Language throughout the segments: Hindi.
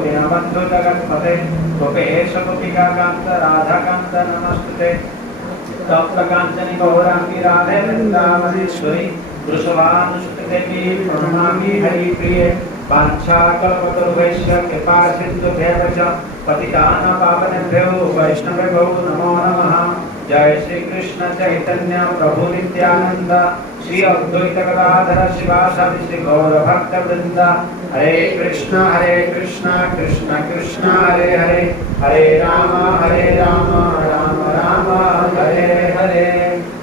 बंधु जगत्पते गोपेश गोपिकाकांत राधाकांत नमस्तुते तप्त कांचनी गौरांगी राधे वृंदावनेश्वरी वृषभानुसुते देवी प्रणमामि हरिप्रिये वाञ्छाकल्पतरुभ्यश्च कृपा सिन्धुभ्यः च पतितानां पावनेभ्यो वैष्णवेभ्यो नमो नमः। जय श्री कृष्ण चैतन्य प्रभु नित्यानंद श्री अद्वैत गदाधर शिवासादि श्री गौर भक्त वृंद। हरे कृष्ण कृष्ण कृष्ण हरे हरे, हरे राम राम राम हरे हरे।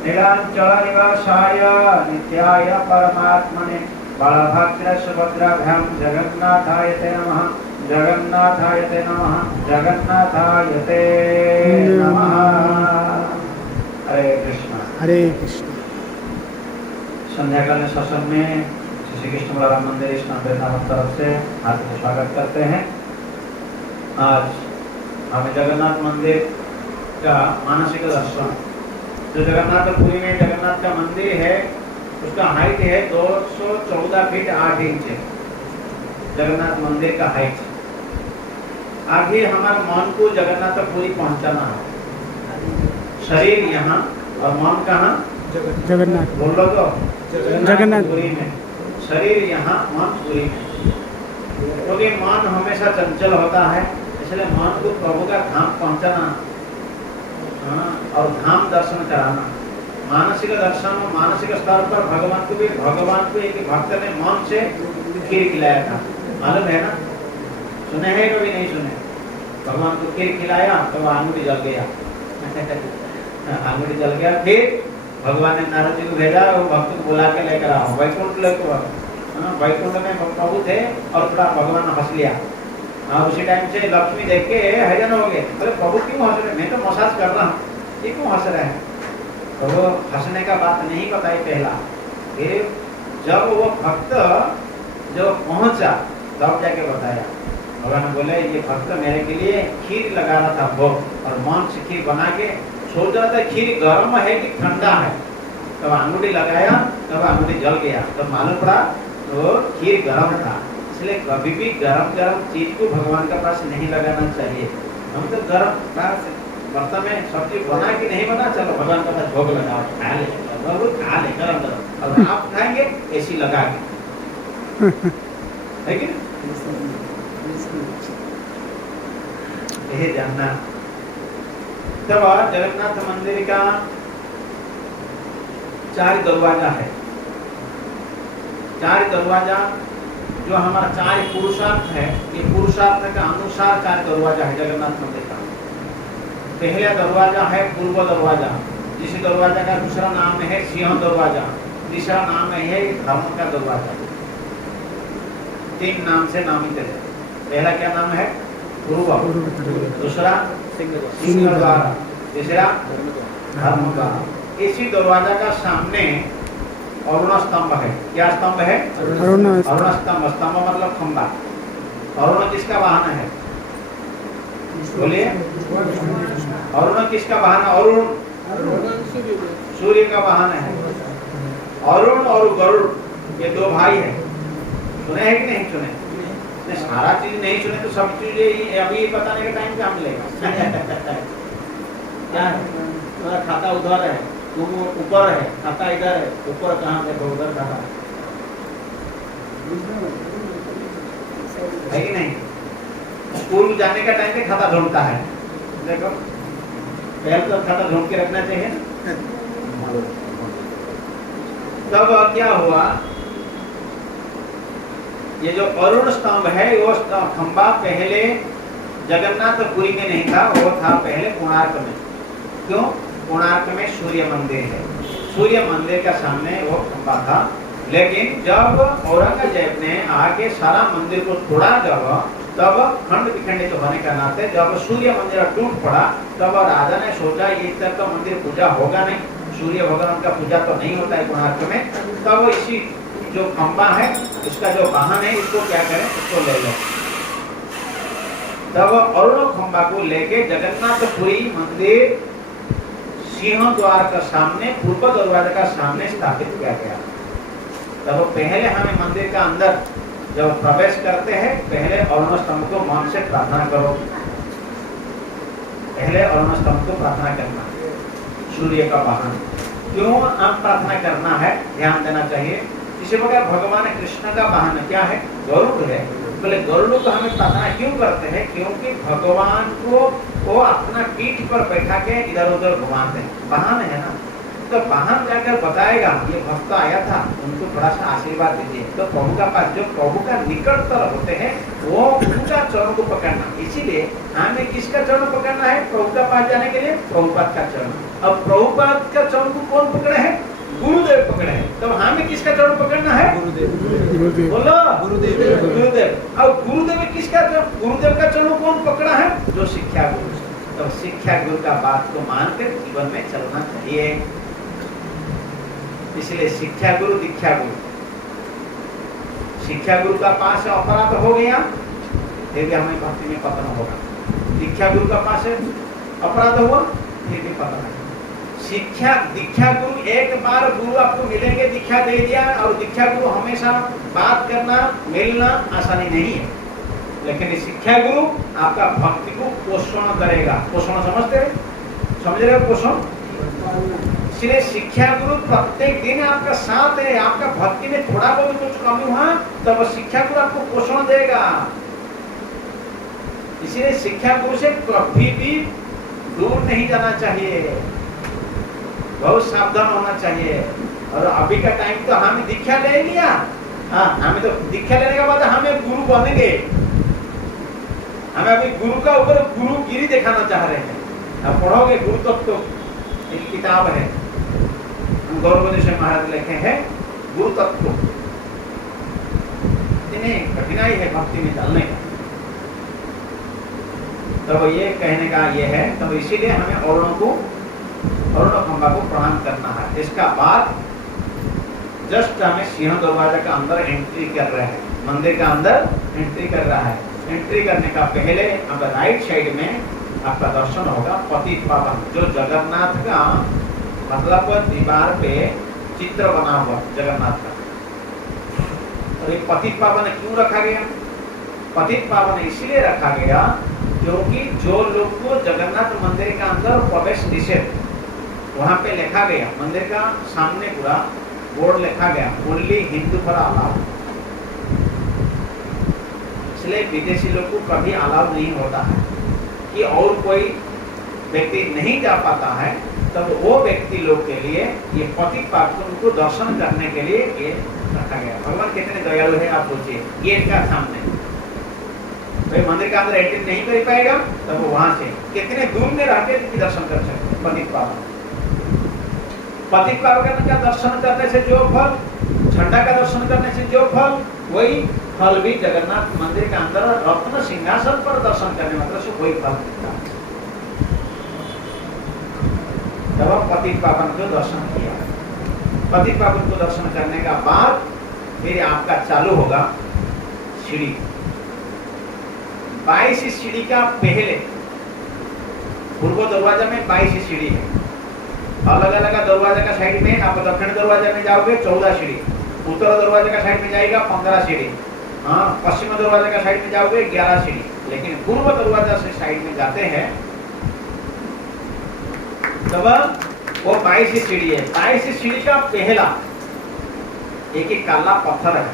नीलांचल निवासाय नित्याय परमात्मने बलभद्र सुभद्राभ्यां जगन्नाथाय ते नमः, जगन्नाथाय ते नमः, जगन्नाथाय ते नमः। हरे कृष्ण संध्याकालीन सत्संग में श्री कृष्ण बलराम मंदिर स्नान तरफ से आपको स्वागत करते हैं। आज हमें जगन्नाथ मंदिर का मानसिक दर्शन, जो जगन्नाथपुरी में जगन्नाथ का मंदिर है उसका हाइट है 214 फीट 8 इंच है। जगन्नाथ मंदिर का हाइट। आगे हमारे मन को जगन्नाथपुरी पहुंचाना है। शरीर यहाँ और मन कहाँ? जगन्नाथ। बोल लो तो जगन्नाथपुरी में। शरीर यहाँ, मन पुरी में। क्योंकि मन हमेशा चंचल होता है, इसलिए मन को प्रभु का धाम पहुंचाना और धाम दर्शन कराना। मानसिक दर्शन, मानसिक स्तर पर भगवान को एक भक्त ने मन से खीर खिलाया था, मालूम है ना? सुने हैं कभी? नहीं सुने? भगवान को खीर खिलाया तो वो आंगुली जल गया। आंगुली जल गया। फिर भगवान ने नारद जी को भेजा, वो भक्त को बुला के लेकर आओ वैकुंठ लेकर। वैकुंठ में प्रभु थे और थोड़ा भगवान ने हंस लिया। उसी टाइम से लक्ष्मी देख के हैरान हो गए, अरे प्रभु क्यों हंस रहे? मैं तो मसाज कर रहा हूँ, ये क्यों हंस रहे हैं? तो वो हंसने का बात नहीं बताई पहला। फिर जब वो भक्त जो पहुंचा तब जाके बताया। भगवान बोले ये भक्त मेरे के लिए खीर लगा रहा था भोग, और मन से खीर बना के सोच रहा था खीर गर्म है कि ठंडा है। तब अंगूठी लगाया, तब अंगूठी जल गया, तब मालूम पड़ा तो खीर गर्म था। इसलिए कभी भी गरम चीज को भगवान के पास नहीं लगाना चाहिए। हम तो गरम बर्तन में सब्जी बना कि नहीं बना, चलो भगवान के पास भोग लगाओ, खा ले गरम। और आप खाएंगे एसी लगा के, है कि यही जानना। तब जगन्नाथ मंदिर का 4 दरवाजा है। 4 दरवाजा जो हमारा 4 पुरुषार्थ है, ये पुरुषार्थ के अनुसार 4 दरवाजा है जगन्नाथ मंदिर का। पहला दरवाजा है पूर्व दरवाजा, जिस दरवाजा का दूसरा नाम है सिंह दरवाजा, तीसरा नाम है धर्म का दरवाजा। 3 नाम से नामित है। पहला क्या नाम है? पूर्व, दूसरा सिंह द्वार, तीसरा धर्म द्वार। इसी दरवाजा का सामने अरुण स्तंभ है। क्या स्तंभ है? अरुण स्तंभ। स्तंभ मतलब खंबा। अरुण किसका वाहन है? बोलिए। अरुण किसका वाहन? अरुण सूर्य का वाहन है। अरुण और गरुड़ ये 2 भाई है। सुने हैं कि नहीं सुने? सारा चीज नहीं सुने तो सब चीज अभी बताने का टाइम कहाँ मिलेगा? क्या है? तुम्हारा खाता उधर है, तुम ऊपर है, खाता इधर है, ऊपर कहाँ देखो, उधर खाता है कि नहीं? स्कूल जाने का टाइम पे खाता ढूंढता है, देखो पहले तो खाता ढूंढ के रखना चाहिए। तब क्या हुआ, ये जो अरुण स्तंभ है वो खंबा पहले जगन्नाथपुरी में नहीं था, वो था पहले कोणार्क में। क्यों? कोणार्क में सूर्य मंदिर है, सूर्य मंदिर का सामने वो खंबा था। लेकिन जब औरंगजेब ने आके सारा मंदिर को तोड़ा, तब खंड विखंडित होने का नाते जब सूर्य मंदिर टूट पड़ा, तब राजा ने सोचा ये तरह का मंदिर पूजा होगा नहीं, सूर्य भगवान का पूजा तो नहीं होता है कोणार्क में। तब इसी जो खंबा है इसका जो वाहन है इसको क्या करें, इसको ले लो। तब अरुण खंबा को लेके जगन्नाथपुरी मंदिर सिंह द्वार का सामने, पूर्व दरवाजे का सामने स्थापित किया गया। तब पहले हमें मंदिर का अंदर जब प्रवेश करते हैं पहले अरुण स्तंभ को मन से प्रार्थना करो। पहले अरुण स्तंभ को प्रार्थना करना, सूर्य का वाहन। क्यों हम प्रार्थना करना है, ध्यान देना चाहिए। इसी प्रकार भगवान कृष्ण का वाहन क्या है, गरुड़ है। बोले गरुड़ को हमें प्रार्थना क्यों करते हैं, क्योंकि भगवान को वो अपना पीठ पर बैठा के इधर उधर घुमाते हैं, वाहन है ना। तो वाहन जाकर बताएगा ये भक्त आया था, उनको थोड़ा सा आशीर्वाद दीजिए। तो प्रभु का पास जो प्रभु का निकटतर होते हैं वो उनका चरण को पकड़ना। इसीलिए हमें किसका चरण पकड़ना है, प्रभु का पास जाने के लिए प्रभुपाद का चरण। अब प्रभुपाद का चरण को कौन पकड़े है, गुरुदेव पकड़े हैं। तो हमें किसका चरण पकड़ना है, गुरुदेव। बोलो गुरुदेव। अब गुरुदेव किसका, गुरुदेव का चरण कौन पकड़ा है, जो शिक्षा गुरु। तो शिक्षा गुरु का बात को मानकर जीवन में चलना चाहिए। इसलिए शिक्षा गुरु दीक्षा गुरु। शिक्षा गुरु का पास अपराध हो गया फिर भी हमें भक्ति में पतन होगा। दीक्षा गुरु का पास अपराध हुआ फिर भी पतन है। शिक्षा दीक्षा गुरु, एक बार गुरु आपको मिलेंगे, दीक्षा दे दिया, और दीक्षा गुरु हमेशा बात करना मिलना आसानी नहीं है। लेकिन शिक्षा गुरु आपका भक्ति को पोषण करेगा। पोषण समझते, समझ रहे हो, पोषण। इसलिए शिक्षा गुरु प्रत्येक दिन आपका साथ है। आपका भक्ति में थोड़ा बहुत कुछ कमी हुआ तब शिक्षा गुरु आपको पोषण देगा। इसलिए शिक्षा गुरु से कभी भी दूर नहीं जाना चाहिए, बहुत सावधान होना चाहिए। और अभी का टाइम तो हमें दीक्षा ले लिया, हाँ, हमें तो दीक्षा लेने के बाद हमें गुरु बनेंगे। हमें अभी गुरु का ऊपर गुरुगिरी दिखाना चाह रहे हैं। अब पढ़ोगे गुरु तत्व तो एक किताब है, गौरवदेव महाराज लिखे हैं गुरु तत्व। इतनी कठिनाई है भक्ति में चलने का। तब ये कहने का ये है, तब इसीलिए हमें अरुणों को, अरुण खंबा को प्रणाम करना है। इसका बाद जस्ट हमें सिंह दरवाजा का अंदर एंट्री कर रहे हैं, मंदिर का अंदर एंट्री कर रहा है। एंट्री करने का पहले अब राइट साइड में आपका दर्शन होगा पतित पावन, जो जगन्नाथ का मतलब दीवार पे चित्र बना हुआ जगन्नाथ का। और ये पतित पावन क्यों रखा गया, पतित पावन इसलिए रखा गया क्योंकि जो लोग को जगन्नाथ मंदिर के अंदर प्रवेश निषेध, वहां पे लिखा गया, मंदिर का सामने पूरा बोर्ड लिखा गया, ओनली हिंदू फॉर अलाउ। इसलिए विदेशी लोग को कभी अलाउ नहीं होता है कि और कोई व्यक्ति नहीं जा पाता है, तब वो व्यक्ति लोग के लिए ये पतित पावन उनको दर्शन करने के लिए ये रखा गया। भगवान कितने दयालु है आप सोचिए, गेट का सामने भाई मंदिर के अंदर एंट्री नहीं कर पाएगा, तब वो वहां से कितने दूर में रह के दर्शन कर सकते। पतित पावन, पतित पावन का दर्शन करने से जो फल, झंडा का दर्शन करने से जो फल, वही फल भी जगन्नाथ मंदिर के अंदर रत्न सिंहासन पर दर्शन करने मात्र से वही फल मिलता है। जब पतित पावन को दर्शन किया, पतित पावन को दर्शन करने का बाद फिर आपका चालू होगा सीढ़ी। 22 सीढ़ी का पहले पूर्व दरवाजा में 22 सीढ़ी है, अलग अलग दरवाजा का साइड में। आप दक्षिण दरवाजा में जाओगे 14 सीढ़ी, उत्तर दरवाजा का साइड में जाएगा 15 सीढ़ी, हाँ, पश्चिम दरवाजा का साइड में जाओगे 11 सीढ़ी। लेकिन पूर्व दरवाजा से साइड में जाते हैं तब वो 22 सीढ़ी है। 22 सीढ़ी का पहला एक काला पत्थर है,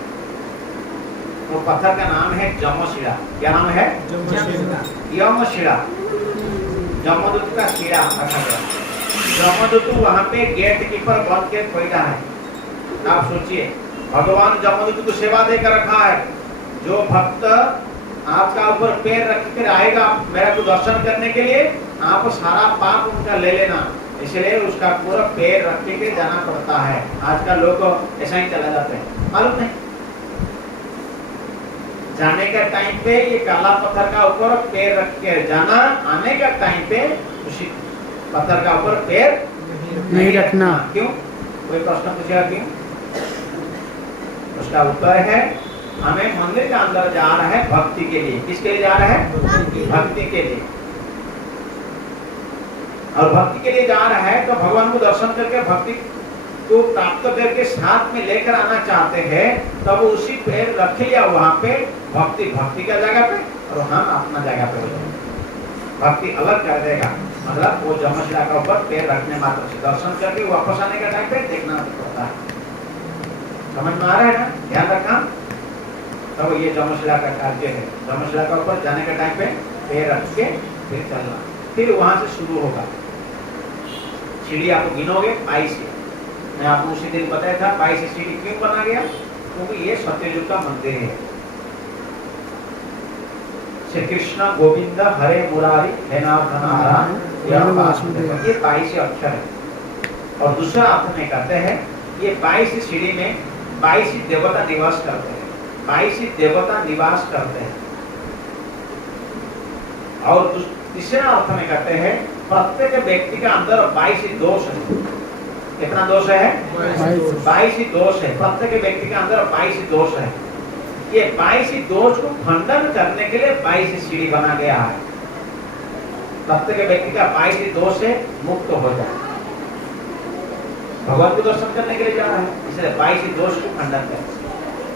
वो पत्थर का नाम है जमशिला। क्या नाम है? यमशिला, जमदूत का शिला रखा गया। जमदूत वहां पे गेट कीपर बन के बैठा है। आप सोचिए, भगवान जमदूत को सेवा देकर रखा है। जो भक्त आपका ऊपर पैर रख कर आएगा मेरा को दर्शन करने के लिए, आप सारा पाप उनका ले लेना, इसलिए उसका पूरा पैर रख के जाना पड़ता है। आजकल लोग ऐसा ही चला जाते हैं, मालूम नहीं। जाने का टाइम पे ये काला पत्थर का ऊपर पैर रख के जाना, आने का टाइम पे उसी पत्थर का ऊपर पैर नहीं रखना। क्यों? कोई प्रश्न पूछेगा क्यों? उसका उत्तर है हमें मंदिर के अंदर जा रहा है भक्ति के लिए। किसके लिए जा रहा है? भक्ति के लिए। और भक्ति के लिए जा रहा है तो भगवान को दर्शन करके भक्ति को प्राप्त करके साथ में लेकर आना चाहते हैं, तब उसी पैर रख लिया वहां पे, भक्ति का जगह पे और हम अपना जगह पे हो जाएंगे। भक्ति अलग कर देगा, मतलब वो जमशिला का ऊपर पैर रखने मात्र से दर्शन करके वापस आने का टाइम पे देखना पड़ता है। समझ में आ रहा है ना? ध्यान रखना। तब ये जमशिला का कार्य है। जमशिला का ऊपर जाने के टाइम पे पैर रख के फिर चलना, फिर वहां से शुरू होगा। सीढ़ी आप गिनोगे 22 से, मैं आपको उसी दिन बताया था 22 सीढ़ी क्यों बना गया, क्योंकि ये सत्ययुग का मंदिर है। श्री कृष्ण गोविंद हरे मुरारी हे नाथ नारायण, ये 22 अक्षर है। और दूसरा अर्थ में कहते हैं ये 22 सीढ़ी में 22 देवता निवास करते हैं, 22 देवता निवास करते हैं। और तीसरा अर्थ में कहते हैं प्रत्येक व्यक्ति का अंदर 22 दोष है। कितना दोष है? 22 दोष है। प्रत्येक व्यक्ति का अंदर 22 दोष है। ये 22 दोष को खंडन करने के लिए 22 सीढ़ी बना गया है। प्रत्येक व्यक्ति का 22 दोष से मुक्त हो जाए। भगवान को दर्शन करने के लिए जा रहा है, इसलिए 22 दोष को खंडन कर,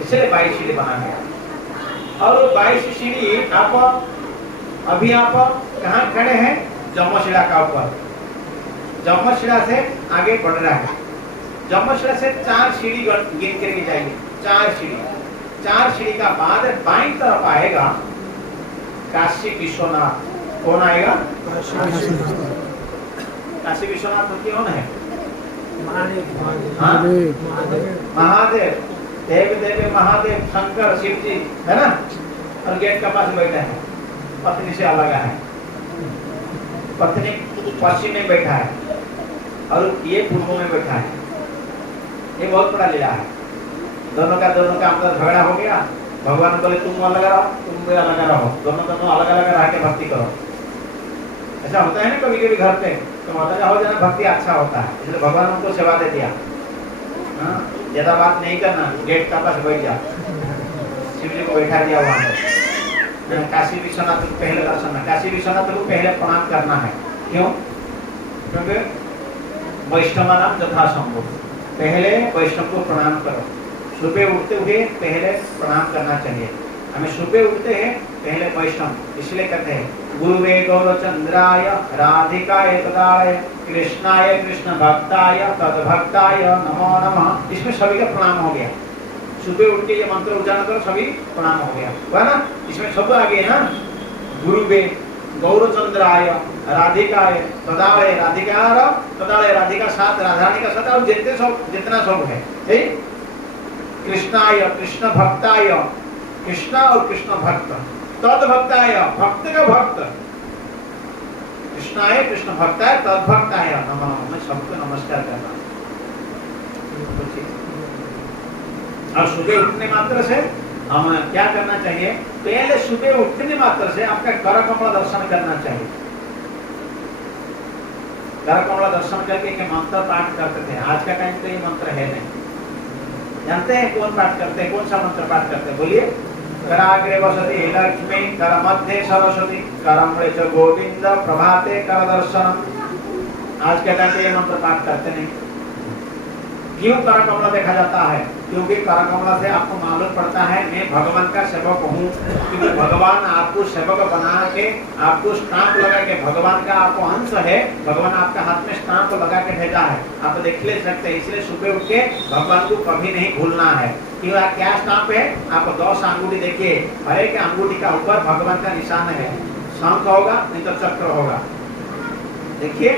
इसलिए 22 सीढ़ी बना गया। और वो 22 सीढ़ी आप अभी आप कहाँ खड़े हैं? जमशिला का ऊपर। जमशिला से आगे बढ़ रहा है। जमशिला से 4 सीढ़ी गिन करके जाइए, 4 सीढ़ी। 4 सीढ़ी का बाद बाईं तरफ आएगा काशी विश्वनाथ। कौन आएगा? काशी विश्वनाथ कौन है? महादेव, देव महादेव, शंकर, शिव जी, है ना? और गेट के पास बैठा है, पत्नी से अलग है। पत्नी पश्चिम में बैठा है और ये पूर्व में बैठा है। ये बहुत बड़ा लीला है। दोनों का अंदर झगड़ा हो गया। भगवान बोले तुम अलग रहो, तुम भी अलग रहो, दोनों अलग अलग रह के भक्ति करो। ऐसा होता है ना कभी कभी घर पे, तो अलग हो जाना भक्ति अच्छा होता है। इसलिए भगवान उनको सेवा दे दिया। ज्यादा बात नहीं करना, गेट का पास बैठ जा। शिव जी को बैठा दिया वहां पर। काशी विश्वनाथ को पहले दर्शन है, काशी विश्वनाथ को पहले प्रणाम करना है। क्यों? क्योंकि वैष्णव नाम यथा संभव, पहले वैष्णव को प्रणाम करो। सुबह उठते हुए पहले प्रणाम करना चाहिए। हमें सुबह उठते हैं पहले वैष्णव, इसलिए कहते हैं गुरुवे गौरचंद्राय राधिकाय तदाय कृष्णाय कृष्ण भक्ताय तद्भक्ताय नमो नमः। इसमें सभी का प्रणाम हो गया। सुबह उठ के ये मंत्र उच्चारण करो, सभी प्रणाम हो गया, है ना? इसमें सब आ गए ना। गुरुवे गौरचंद्राय राधिकाय तदाय राधिका साथ राधारानी का साथ और जितना सब है, ठीक? कृष्णाय कृष्ण भक्ताय, कृष्ण और कृष्ण भक्त, तद भक्ताय भक्त का भक्त, कृष्णाय कृष्ण भक्ताय तद भक्ताय नमः। मैं सबको नमस्कार करना। और सुबह उठने मात्र से हम क्या करना चाहिए? पहले सुबह उठने मात्र से आपका कर कमल दर्शन करना चाहिए। कर कमल दर्शन करके एक मंत्र पाठ करते थे। आज का टाइम तो ये मंत्र है नहीं। जानते हैं कौन पाठ करते हैं? कौन सा मंत्र पाठ करते हैं? बोलिए। कराग्रे वसति लक्ष्मी, कर मध्ये सरस्वती, करमणे च गोविंद, प्रभाते कर दर्शनम। आज के टाइम पे ये मंत्र पाठ करते नहीं। क्यों कर कमला देखा जाता है? क्योंकि कर कमला से आपको मालूम पड़ता है मैं भगवान का सेवक हूँ। क्योंकि भगवान आपको सेवक बना के, आपको स्टाम्प लगा के, भगवान का आपको अंश है, भगवान आपका हाथ में स्टाम्प लगा के भेजा है। आप देख ले सकते हैं। इसलिए सुबह उठ के भगवान को कभी नहीं भूलना है। क्यों? क्या स्टाम्प है? आपको 10 अंगूठी देखिए, हर एक अंगूठी का ऊपर भगवान का निशान है। शंख होगा नहीं तो चक्र होगा। देखिए,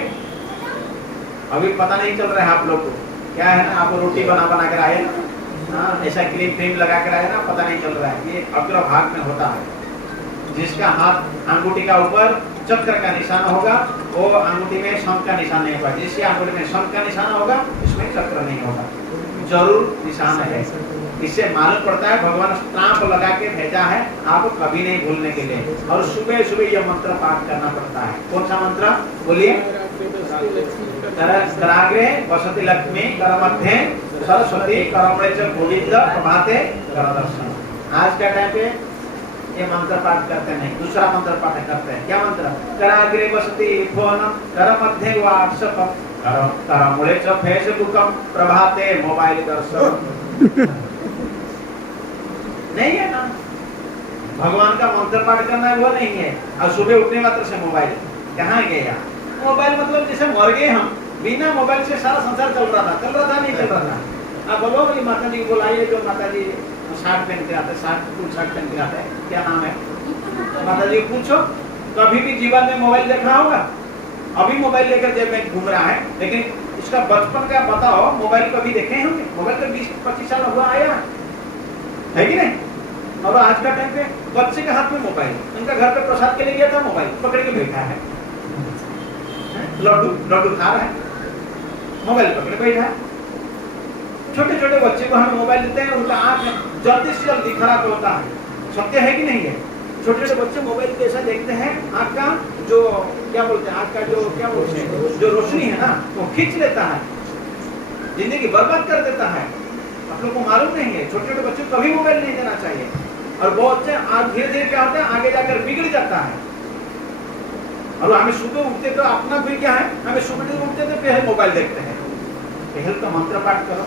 अभी पता नहीं चल रहा है आप लोग को क्या है ना। आपको रोटी बना कर आए ना, ऐसा क्रीम लगा कर आए ना, पता नहीं चल रहा है। ये अग्र भाग में होता है। जिसका हाथ अंगूठी का ऊपर चक्र का निशान होगा, वो अंगूठी में शंख का निशान नहीं होगा। जिसकी अंगूठी में शंख का निशान होगा, इसमें चक्र नहीं होगा। जरूर निशान है। इससे मालूम पड़ता है भगवान स्टाम्प लगा के भेजा है आपको कभी नहीं भूलने के लिए। और सुबह सुबह यह मंत्र पाठ करना पड़ता है। कौन सा मंत्र? बोलिए। कराग्रे वसति लक्ष्मी, कर मध्ये सरस्वती, करमणे च गोविंद, प्रभाते कर दर्शनम। आज के टाइम पे ये मंत्र पाठ करते नहीं, दूसरा मंत्र पाठ करते हैं। क्या मंत्र? कराग्रे वसति फोन, कर मध्ये व्हाट्सएप, करमुळेच फेसबुक प्रभाते मोबाइल दर्शन नहीं है ना। भगवान का मंत्र पाठ करना है वो नहीं है, और सुबह उठने मात्र से मोबाइल कहाँ गया। मोबाइल मतलब जैसे मर गए हम, बिना मोबाइल से सारा संसार चल रहा था नहीं चल रहा था। आप बोलो मेरी माता जी को बुलाइए, जो माता जी शर्ट पहन के आते, शर्ट पहन के आते हैं, क्या नाम है माता जी पूछो, कभी भी जीवन में मोबाइल देखा होगा? अभी मोबाइल लेकर जेब में घूम रहा है, लेकिन इसका बचपन का बताओ, मोबाइल कभी देखे होंगे? मोबाइल तो 20-25 साल हुआ आया है कि नहीं? और आज का टाइम पे बच्चे के हाथ में मोबाइल, उनका घर पे प्रसाद के लिए गया था, मोबाइल पकड़ के बैठा है, लड्डू खा रहा है, मोबाइल पकड़ बैठा है। छोटे छोटे बच्चे को हम मोबाइल देते हैं, उनका आंख जल्दी से जल्दी खराब होता है। सत्य है कि नहीं है? छोटे छोटे बच्चे मोबाइल कैसा देखते हैं, आंख का जो क्या बोलते हैं, आंख का जो क्या बोलते हैं, जो रोशनी है ना, वो खींच लेता है, जिंदगी बर्बाद कर देता है। आप लोग को मालूम नहीं है, छोटे छोटे बच्चों को कभी मोबाइल नहीं देना चाहिए। और बहुत से धीरे धीरे क्या होता है, आगे जाकर बिगड़ जाता है। और हमें सुबह उठते तो अपना भी क्या है, हमें सुबह उठते तो पहले मोबाइल देखते हैं। पहले तो मंत्र पाठ करो,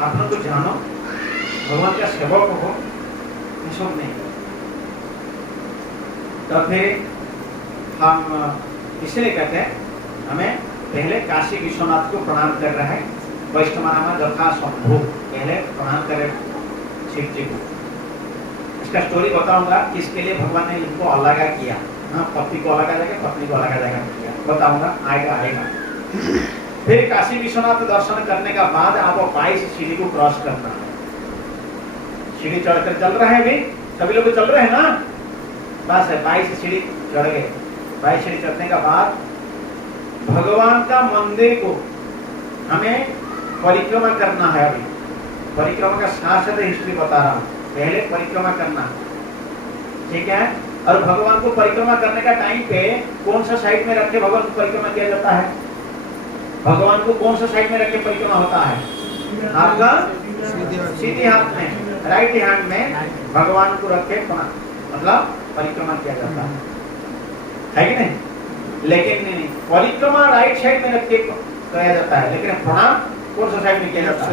आप लोग को जानो, भगवान का सेवक हो, सब नहीं। तो फिर हम इसलिए कहते हैं, हमें पहले काशी विश्वनाथ को प्रणाम कर रहा है, वैष्णव जथा संभव, पहले प्रणाम करें शिव जी को। इसका स्टोरी बताऊंगा, किसके लिए भगवान ने इनको अलग किया। हाँ, पति को अलग जगह, पत्नी को अलग जगह किया, बताऊंगा, आएगा। फिर काशी विश्वनाथ दर्शन करने का बाद आपको 22 सीढ़ी को क्रॉस करना है। सीढ़ी चढ़कर चल रहे हैं, भी सभी लोग चल रहे हैं ना, बस है 22 सीढ़ी चढ़ गए। 22 सीढ़ी चढ़ने का बाद भगवान का मंदिर को हमें परिक्रमा करना है। अभी परिक्रमा का साथ हिस्ट्री बता रहा हूँ, पहले परिक्रमा करना, ठीक है। और भगवान को परिक्रमा करने का टाइम पे कौन सा साइड में रख के भगवान को परिक्रमा किया जाता है? भगवान को कौन सा साइड में रख के परिक्रमा होता है? आपका सीधे हाथ में, राइट हैंड में भगवान को रख के मतलब परिक्रमा किया जाता है कि नहीं? लेकिन परिक्रमा राइट साइड में रख के किया जाता है, लेकिन प्रणाम कौन सा साइड में किया जाता है?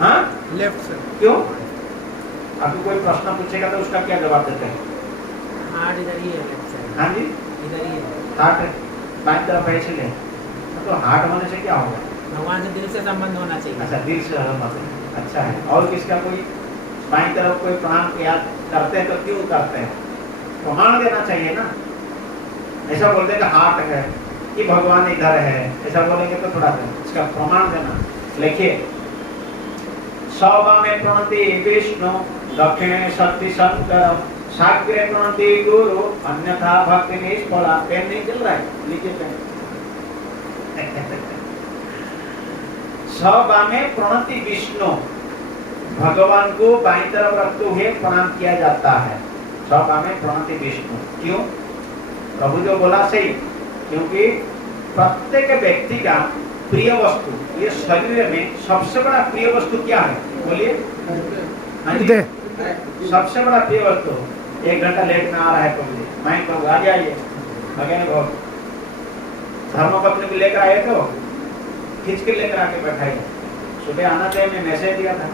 हाँ, लेफ्ट से। क्यों? आपको कोई प्रश्न पूछेगा तो उसका क्या जवाब देते हैं? हार्ट इधर ही है, लेफ्ट साइड। हाँ जी, इधर ही है। हार्ट बाएं तरफ है, इसलिए तो हार्ट होने से क्या होगा? भगवान से दिल से संबंध होना चाहिए। अच्छा, दिल से संबंध, अच्छा है। और किसका कोई बाएं तरफ कोई प्रणाम याद करते हैं तो क्यों करते हैं? प्रमाण देना चाहिए ना। ऐसा बोलते हैं कि हार्ट है कि भगवान इधर है, ऐसा बोलेंगे तो थोड़ा इसका प्रमाण देना। लिखिए, सौवा में प्रणति विष्णु, दक्षिणे शक्ति शंकर, साग्रे प्रणति गुरु, अन्यथा भक्ति निष्फला। पेन नहीं चल रहा है, लिखिए पेन। सौवा में प्रणति विष्णु, भगवान को बाईं तरफ रखते हुए प्रणाम किया जाता है। सौवा में प्रणति विष्णु, क्यों? प्रभु जो बोला सही, क्योंकि प्रत्येक व्यक्ति का प्रिय वस्तु, ये शरीर में सबसे बड़ा प्रिय वस्तु क्या है? बोलिए। सबसे बड़ा प्रिय वस्तु, 1 घंटा लेट में आ रहा है तो मैं कहूँगा आ जाइए, बहुत धर्मपत्नी को लेकर आए तो खींच के लेकर आके बैठाइए। सुबह आना चाहिए, मैं मैसेज दिया था,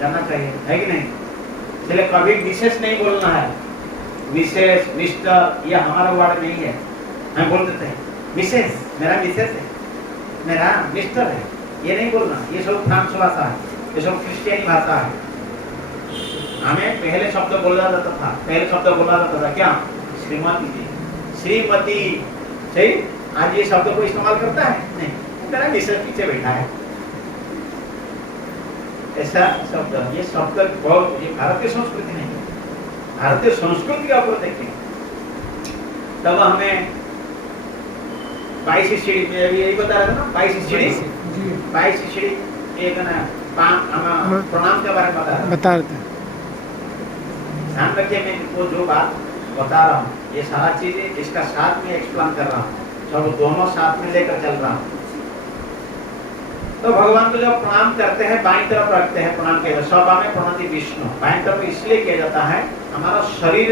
जाना चाहिए, है कि नहीं? इसलिए कभी विशेष नहीं बोलना है, विशेष मिस्टर, ये हमारा वर्ड नहीं है। हम बोल देते हैं विशेष, मेरा विशेष है, मेरा मिस्टर है, ये नहीं बोलना। ये सब फ्रांस भाषा है, ये सब क्रिश्चियन भाषा है। हमें पहले शब्द बोला जाता था, क्या? श्रीमती जी, श्रीमती, सही। आज ये शब्द को इस्तेमाल करता है नहीं, मेरा विशेष पीछे बैठा है, ऐसा शब्द। ये शब्द बहुत, ये भारतीय संस्कृति नहीं है। भारतीय संस्कृति के ऊपर देखें तब हमें 22 सीढ़ी में यही बता रहा था ना, 22 सीढ़ी एक ना प्रणाम के बारे में बता रहे थे। ध्यान रखिए, मैं वो जो बात बता रहा हूँ, ये सारा चीजें इसका साथ में एक्सप्लेन कर रहा हूँ, सब दोनों साथ में लेकर चल रहा हूँ। तो भगवान को जब प्रणाम करते हैं, बाईं तरफ रखते हैं, प्रणाम किया जाता है। सौवा में प्रणति विष्णु, बाईं तरफ इसलिए किया जाता है, हमारा शरीर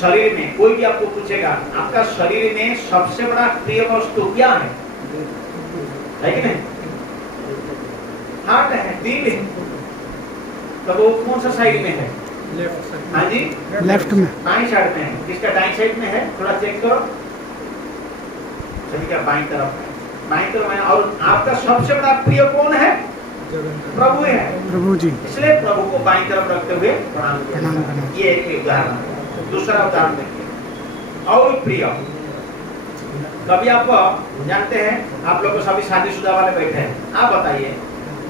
शरीर में कोई भी आपको पूछेगा आपका शरीर में सबसे बड़ा प्रिय वस्तु क्या है कि नहीं? हार्ट है, दिल है। तो वो कौन सा साइड में है? Left side. हाँ जी, लेफ्ट में, दाएं साइड में है। किसका दाएं साइड में है? थोड़ा चेक करो। सभी का बाईं तरफ है, बाईं तरफ है। और आपका सबसे बड़ा प्रिय कौन है? प्रभु है। प्रभु जी। इसलिए प्रभु को बाईं तरफ रखते हुए प्रणाम किया प्रणाम जाता है। करना। ये एक उदाहरण है। दूसरा उदाहरण देखिए, और प्रिय। कभी आप जानते हैं, आप लोग को सभी शादीशुदा वाले बैठे हैं, आप बताइए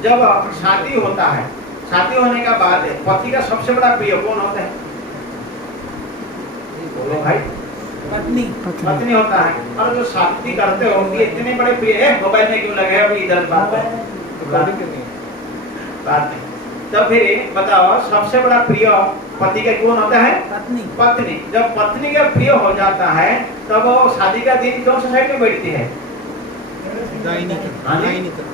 जब शादी होता है, शादी होने का बाद पति का सबसे बड़ा प्रिय कौन होता है? बोलो भाई। पत्नी। पत्नी होता है। और जो शादी करते हो ये इतने बड़े प्रिय है, मोबाइल में क्यों लगे अभी इधर बात नहीं। तो फिर बताओ सबसे बड़ा प्रिय पति का कौन होता है? पत्नी। पत्नी। जब पत्नी का प्रिय हो जाता है तब वो शादी का दिन कौन सा साइड में बैठती है? दाहिनी हाँ जी? दाहिनी तरफ।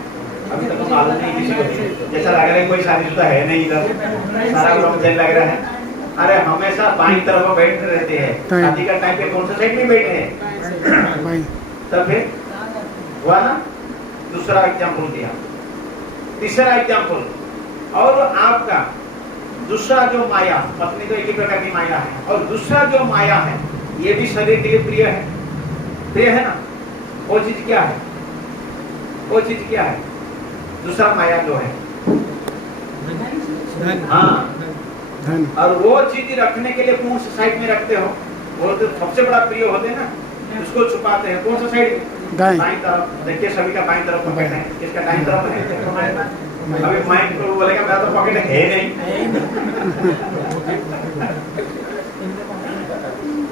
अभी तक तो मालूम नहीं किसी को, जैसा लग रहा है कोई शादीशुदा है नहीं इधर, सारा लोग जल लग रहा है। अरे हमेशा बाईं तरफ बैठते रहते हैं। शादी का टाइम पे कौन सा साइड में बैठे हैं? बाईं। तब फिर हुआ ना? दूसरा एग्जाम्पल दिया। तीसरा एग्जाम्पल, और आपका दूसरा जो माया, पत्नी तो एक ही प्रकार की माया है, और दूसरा जो माया है ये भी शरीर के लिए प्रिय है, प्रिय है ना? वो चीज क्या है? वो चीज क्या है? दूसरा माया जो है, धन। हाँ। धन। और वो चीज रखने के लिए कौन सा साइड में रखते हो? वो तो सबसे बड़ा प्रिय होते हैं ना, उसको छुपाते हैं। कौन सा साइड? दाएं। बाईं तरफ। देखिए सभी का बाईं तरफ पॉकेट है, किसका दाईं तरफ है? अभी माइक को बोलेगा मेरा तो पॉकेट है नहीं।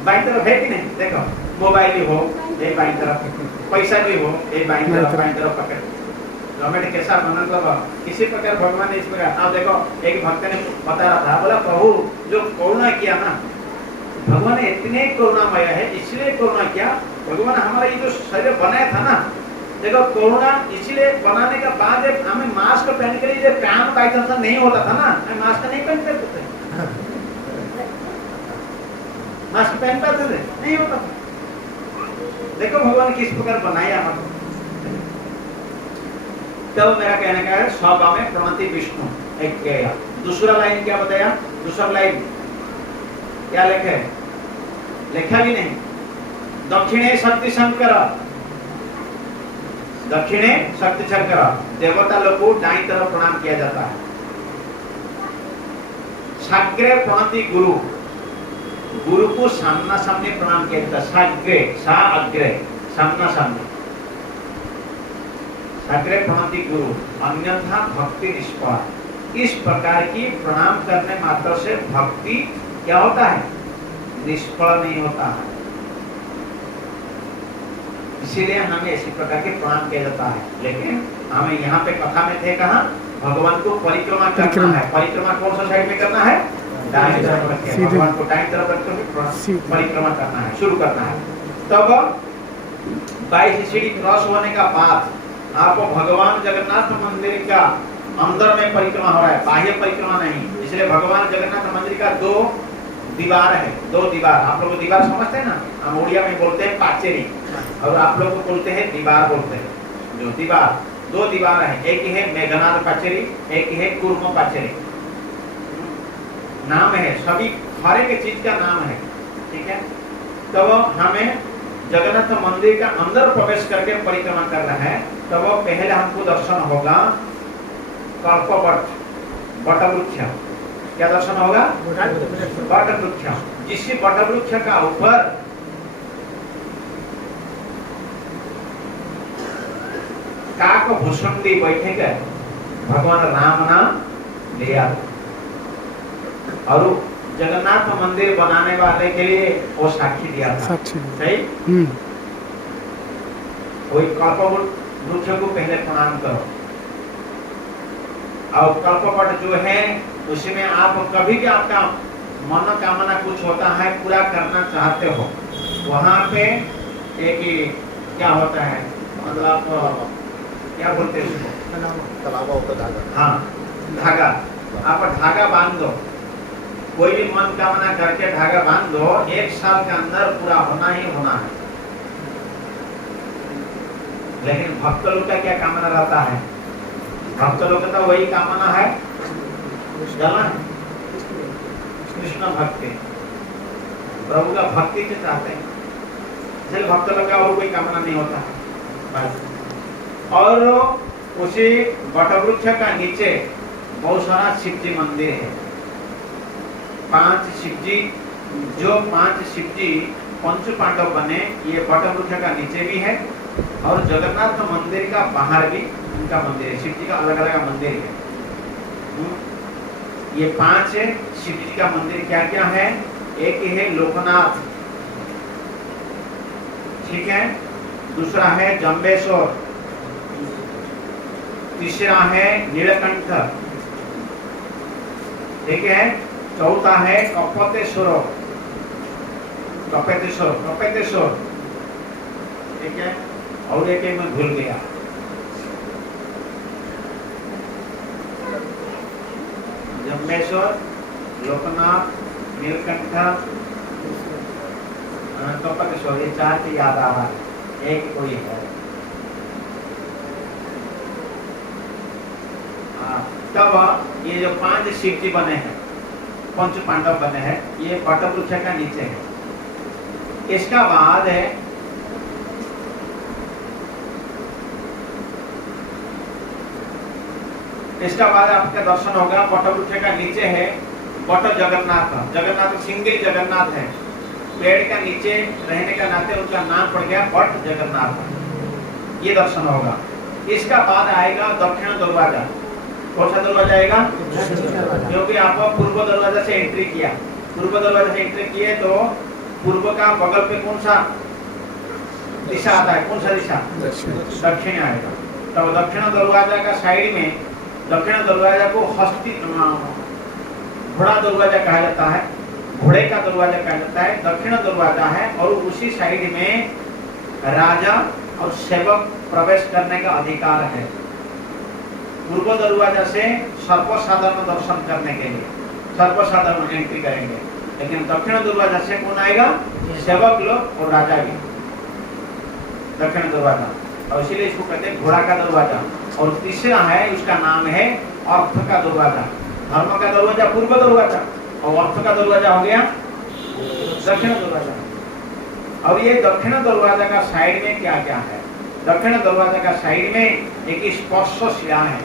बाईं तरफ है कि नहीं? देखो मोबाइल भी हो ये बाईं तरफ, पैसा भी हो ये बाईं तरफ पकड़। गवर्नमेंट कैसा मतलब किसी प्रकार भगवान ने इस प्रकार। आप देखो एक भक्त ने बता रहा था, बोला प्रभु जो करुणा किया ना, भगवान ने इतने करुणामय है इसलिए करुणा किया। भगवान हमारा ये जो शरीर बनाया था ना, देखो कोरोना इसीलिए बनाने का बाद हमें मास्क पहन के लिए काम बाई चांस नहीं होता था ना, हमें मास्क नहीं पहनते थे, मास्क पहन पाते थे नहीं होता था। देखो भगवान किस प्रकार बनाया हम। तब मेरा कहने का है स्वभाव में प्रणति विष्णु एक गया। दूसरा लाइन क्या बताया? दूसरा लाइन क्या लिखा है? लिखा भी नहीं। दक्षिणे शक्ति शंकर, दक्षिणे शक्ति शंकर, देवता लोग को दाईं तरफ प्रणाम किया जाता है। साग्रे प्रणति गुरु, गुरु को सामना सामने प्रणाम किया जाता है। साग्रे सा अग्रे सामना सामने, साग्रे प्रणति गुरु, अन्यथा भक्ति निष्फल। इस प्रकार की प्रणाम करने मात्र से भक्ति क्या होता है? निष्फल नहीं होता है। इसीलिए हमें इसी प्रकार के प्रणाम किया जाता है। लेकिन हमें यहाँ पे कथा में थे कहा भगवान को परिक्रमा करना है। परिक्रमा कौन सा साइड में करना है? दाईं तरफ रख के भगवान को दाईं तरफ रख के परिक्रमा करना है, शुरू करना है। तब 22 सीढ़ी क्रॉस होने का बाद आपको भगवान जगन्नाथ मंदिर का अंदर में परिक्रमा हो रहा है, बाह्य परिक्रमा नहीं। इसलिए भगवान जगन्नाथ मंदिर का 2 दीवार है, 2 दीवार। आप लोग दीवार समझते हैं ना, हम उड़िया में बोलते हैं पाचेरी, और आप लोग को बोलते हैं दीवार बोलते हैं। जो दीवार, 2 दीवार है, एक है मेघनाथ पाचेरी, एक है कूर्म पाचेरी। नाम है, सभी हर एक चीज का नाम है, ठीक है। तब हमें जगन्नाथ मंदिर का अंदर प्रवेश करके परिक्रमा कर रहे हैं, तब पहले हमको दर्शन होगा कल्पवट, वटवृक्ष। क्या दर्शन होगा? वटवृक्ष। जिस वटवृक्ष का ऊपर काक भूषुंडी बैठे गए, भगवान राम नाम लिया। और जगन्नाथ मंदिर बनाने वाले के लिए वो साक्षी दिया था, सही। वही कल्पवृक्ष को पहले प्रणाम करो। और कल्पवट जो है उसमें आप कभी भी आपका मनोकामना कुछ होता है, पूरा करना चाहते हो, वहां पे एक क्या होता है, मतलब क्या बोलते हैं उसको? तलावा होता धागा। हाँ, धागा। आप धागा बांध दो, कोई भी मन कामना करके धागा बांध दो, 1 साल के अंदर पूरा होना ही होना है। लेकिन भक्त लोग का क्या कामना रहता है? भक्त लोग का तो वही कामना है, जाना कृष्ण भक्ति, प्रभु का भक्ति के चाहते हैं। इसलिए भक्त लोग का और कोई कामना नहीं होता है बस। और उसी वटवृक्ष का नीचे बहुत सारा शिव जी मंदिर है। 5 शिवजी, जो 5 शिवजी पंच पांडव बने, ये वटवृक्ष का नीचे भी है और जगन्नाथ मंदिर का बाहर भी उनका मंदिर है। शिव जी का अलग अलग मंदिर है। ये 5 शिव जी का मंदिर क्या क्या है? एक है लोकनाथ, ठीक है, दूसरा है जम्बेश्वर, तीसरा है नीलकंठ, ठीक है, चौथा है कपतेश्वर, कपेतेश्वर, ठीक है, और एक मैं भूल गया। जम्बेश्वर, लोकनाथ, नीलकंठ, कपतेश्वर, ये 4 की याद आ रहा है, एक कोई है। तब ये जो 5 शिव जी बने हैं, पंच पांडव बने हैं, ये वटवृक्ष का नीचे है। इसका बाद है इसका बाद आपका दर्शन होगा, वटवृक्ष का नीचे है वट जगन्नाथ। जगन्नाथ सिंगल जगन्नाथ है, पेड़ का नीचे रहने का नाते उनका नाम पड़ गया वट जगन्नाथ। ये दर्शन होगा। इसका बाद आएगा दक्षिण दरवाजा। कौन सा दरवाजा आएगा? क्योंकि आप पूर्व दरवाजा से एंट्री किया, पूर्व दरवाजा से एंट्री किए तो पूर्व का बगल पे कौन सा दिशा आता है? कौन सा दिशा? दक्षिण आएगा। तो दक्षिण दरवाजा का साइड में, दक्षिण दरवाजा को हस्ती घोड़ा दरवाजा कहा जाता है, घोड़े का दरवाजा कहा जाता है, दक्षिण दरवाजा है। और उसी साइड में राजा और सेवक प्रवेश करने का अधिकार है। पूर्व दरवाजा से सर्वसाधारण दर्शन करने के लिए सर्वसाधारण एंट्री करेंगे, लेकिन दक्षिण दरवाजा से कौन आएगा? सेवक लोग और राजा भी। दक्षिण दरवाजा, और इसीलिए इसको कहते हैं घोड़ा का दरवाजा। और तीसरा है, उसका नाम है अर्थ का दरवाजा। धर्म का दरवाजा पूर्व दरवाजा, और अर्थ का दरवाजा हो गया दक्षिण दरवाजा। और ये दक्षिण दरवाजा का साइड में क्या क्या है? दक्षिण दरवाजा का साइड में एक स्पर्श शिला है,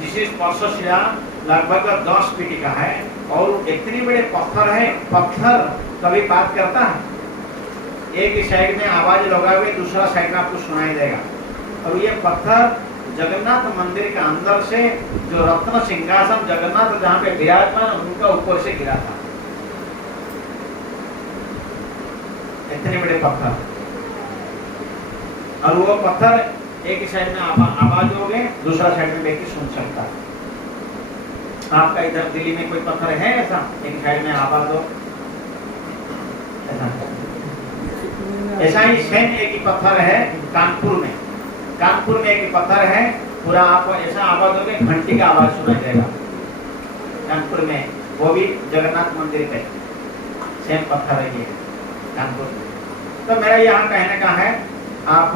जिस स्पर्श शिला लगभग 10 फीट का है, और इतनी बड़े पत्थर है, पत्थर कभी बात करता है? एक साइड में आवाज लगा हुए, दूसरा साइड में आपको सुनाई देगा। और ये पत्थर जगन्नाथ मंदिर के अंदर से जो रत्न सिंहासन जगन्नाथ जहाँ पे विराजमान, उनका ऊपर से गिरा था। इतने बड़े पत्थर, और वो पत्थर एक साइड में आवाज हो गए, दूसरा साइड में व्यक्ति सुन सकता है। आपका इधर दिल्ली में कोई पत्थर है ऐसा, एक साइड में आवाज हो? ऐसा ही सेम एक ही पत्थर है कानपुर में। कानपुर में एक पत्थर है, पूरा आपको ऐसा आवाज हो गया, घंटी का आवाज सुनाई देगा कानपुर में, वो भी जगन्नाथ मंदिर पे सेम पत्थर है ये कानपुर। तो मेरा यहाँ कहने का है, आप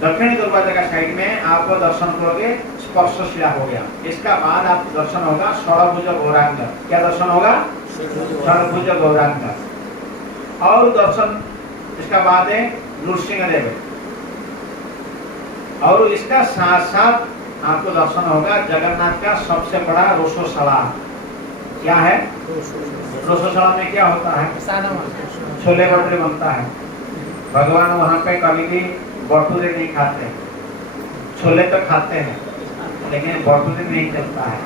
दक्षिण दरवाजा का साइड में आप दर्शन करोगे, स्पर्श शिला हो गया। इसका बाद आपको दर्शन होगा षड़भुज गौरांग। क्या दर्शन होगा? षड़भुज गौरांग। और दर्शन इसका बाद है नृसिंह देव। और इसका साथ साथ आपको दर्शन होगा जगन्नाथ का सबसे बड़ा रोसोशाला। क्या है रोसोशाला? में क्या होता है? छोले भटूरे बनता है। भगवान वहाँ पे कभी भी भटूरे नहीं खाते, छोले तो खाते हैं, लेकिन भटूरे नहीं चलता है।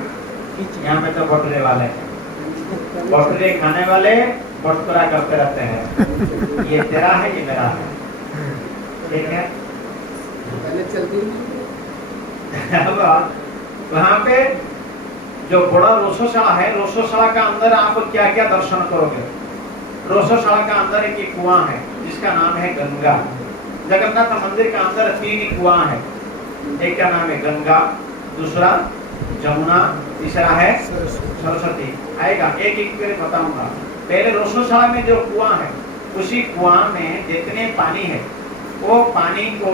यहाँ पे तो भटूरे वाले, भटूरे खाने वाले बटुरा करते रहते हैं, ये तेरा है, ये मेरा है, ठीक है। वहाँ पे जो बड़ा रोसोशाला है, रोसोशाला का अंदर आप क्या क्या दर्शन करोगे? रोसोशाला का अंदर एक कुआं है जिसका नाम है गंगा। जगन्नाथ मंदिर के अंदर 3 कुआं है, एक का नाम है गंगा, दूसरा जमुना, तीसरा है सरस्वती। आएगा, एक एक करके बताऊंगा। पहले रोसोशाला में जो कुआं है, उसी कुआं में जितने पानी है, वो पानी को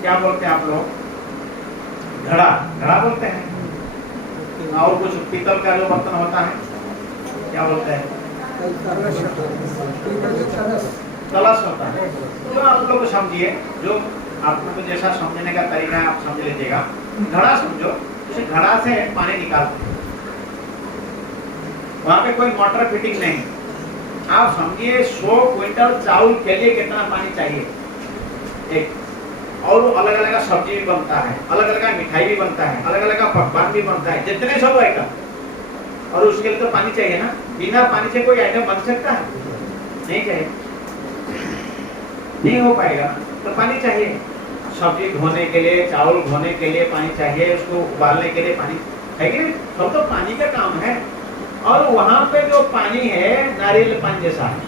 क्या बोलते हैं आप लोग? घड़ा, घड़ा बोलते हैं। और कुछ पीतल का जो बर्तन होता है, क्या बोलते हैं? कलश होता है। जो आप लोग समझिए, जो आपको जैसा समझने का तरीका है आप समझ लीजिएगा। घड़ा समझो, उस घड़ा से पानी निकालते हैं, वहां पे कोई मोटर फिटिंग नहीं। आप समझिए 100 क्विंटल चावल के लिए कितना पानी चाहिए एक। और अलग अलग सब्जी भी बनता है, अलग अलग मिठाई भी बनता है, अलग अलग पकवान भी बनता है, जितने सब आइटम। और उसके लिए तो पानी चाहिए ना। बिना पानी से कोई आइटम बन सकता है? नहीं चाहिए, नहीं हो पाएगा। तो पानी चाहिए। सब्जी धोने के लिए, चावल धोने के लिए पानी चाहिए, उसको उबालने के लिए पानी है कि नहीं? सब तो पानी का काम है। और वहां पे जो पानी है नारियल पानी जैसा है।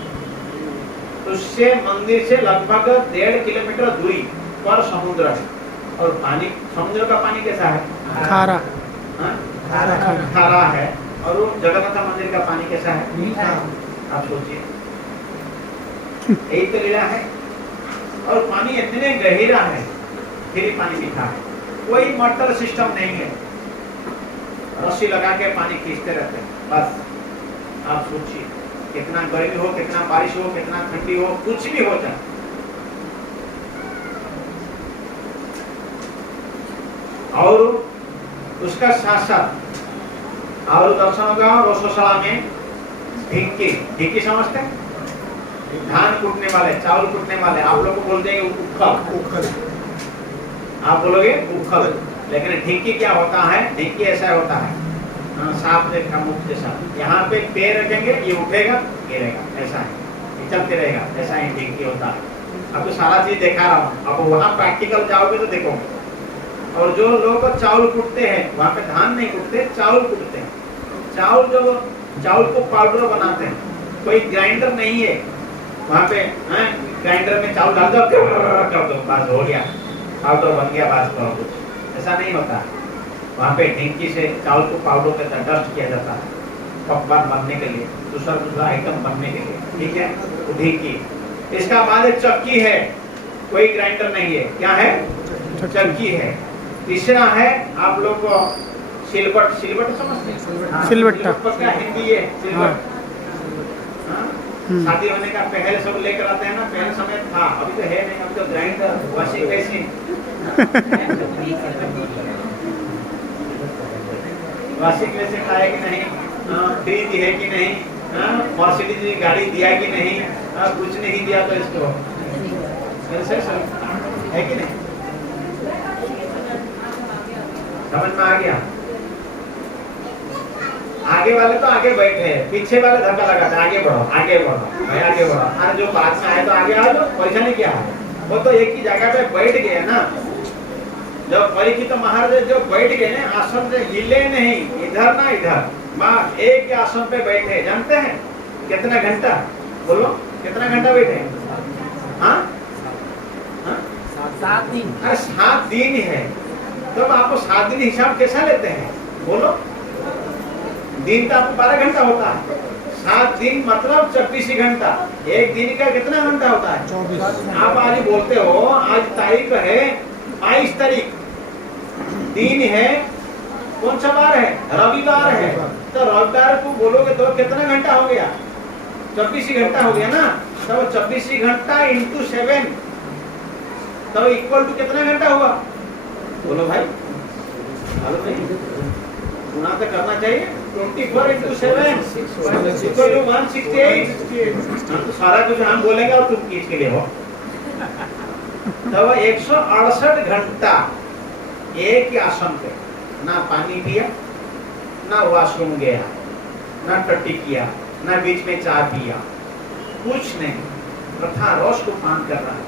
उससे मंदिर से लगभग 1.5 किलोमीटर दूरी पर समुद्र है। और पानी, समुद्र का पानी कैसा है? खारा। खारा है। और वो जगन्नाथ मंदिर का पानी कैसा है? मीठा। आप सोचिए, यही तो लीला है। और पानी इतने गहरा है, फिर पानी मीठा है। कोई मोटर सिस्टम नहीं है, रस्सी लगा के पानी खींचते रहते हैं बस। आप सोचिए, कितना गर्मी हो, कितना बारिश हो, कितना ठंडी हो, कुछ भी हो जाए, और उसका साथ साथ और दर्शन होगा। रोसोशाला में ढिंकी, ढिंकी समझते हैं? धान कूटने वाले, चावल कूटने वाले। आप लोग को बोल देंगे उखल, आप बोलोगे उखल। लेकिन ढिंकी क्या होता है? ढिंकी ऐसा होता है, सांप का मुख जैसा। यहाँ पे पैर रखेंगे, ये उठेगा, गिरेगा, ऐसा है, ये चलते रहेगा। ऐसा ही ढिंकी होता है। अब तो सारा चीज दिखा रहा हूँ, अब वहाँ प्रैक्टिकल जाओगे तो देखोगे। और जो लोग चावल कूटते हैं, वहाँ पे धान नहीं कूटते, चावल कूटते हैं। चावल को पाउडर बनाते हैं। कोई ग्राइंडर नहीं है वहाँ पे। ग्राइंडर में चावल डाल दो, कर दो, बस हो गया, पाउडर बन गया, बस करो कुछ। ऐसा नहीं होता। वहाँ पे ढिंकी से चावल को पाउडर के साथ डस्ट किया जाता है, पकवान बनने के लिए, दूसरा आइटम बनने के लिए। ठीक है, तो ढिंकी। इसका बाद एक चक्की है, कोई ग्राइंडर नहीं है। क्या है? चक्की है। तीसरा है आप लोग को सिलबट। सिलबट समझते हैं? सिलबट्टा। का हिंदी है सिलबट। शादी होने का पहले सब लेकर आते हैं ना, पहले समय था, अभी तो है नहीं। अभी तो grinder, washing machine, washing machine लाए कि नहीं, फ्रिज है कि नहीं, मर्सिडीज गाड़ी दिया कि नहीं, कुछ नहीं दिया तो इसको है कि नहीं? समझ में आ गया? आगे वाले तो आगे बैठे, पीछे वाले धक्का लगाते, आगे बढ़ो, आगे बढ़ो भाई, आगे बढ़ो। अरे जो बाद में आए तो आगे आ जाओ, परेशानी क्या है? वो तो एक ही जगह पे बैठ गए ना। जब परीक्षित महाराज जो बैठ गए ना, आसन से हिले नहीं, इधर ना इधर, बस एक ही आसन पे बैठे। जानते हैं कितना घंटा? बोलो कितना घंटा बैठे? हाँ, 7 दिन। अरे 7 दिन है। तब आपको 7 दिन हिसाब कैसा लेते हैं? बोलो, दिन का आपको 12 घंटा होता है, 7 दिन मतलब 24 घंटा। एक दिन का कितना घंटा होता है? 24। आप आज बोलते हो, आज तारीख है 22 तारीख, दिन है कौन सा बार है? रविवार है। तो रविवार को बोलोगे तो कितना घंटा हो गया? 24 घंटा हो गया ना। तो 24 घंटा इंटू 7 तो इक्वल टू कितना घंटा हुआ? बोलो भाई, गुना तो करना चाहिए। 24 इंटू 7 इक्वल टू 168। तो सारा कुछ हम बोलेंगे और तुम किसके लिए हो? तो 168 घंटा एक ही आसन पे, ना पानी पिया, ना वॉशरूम गया, ना टट्टी किया, ना बीच में चाय पिया, कुछ नहीं, तथा रोज को पान कर रहा है।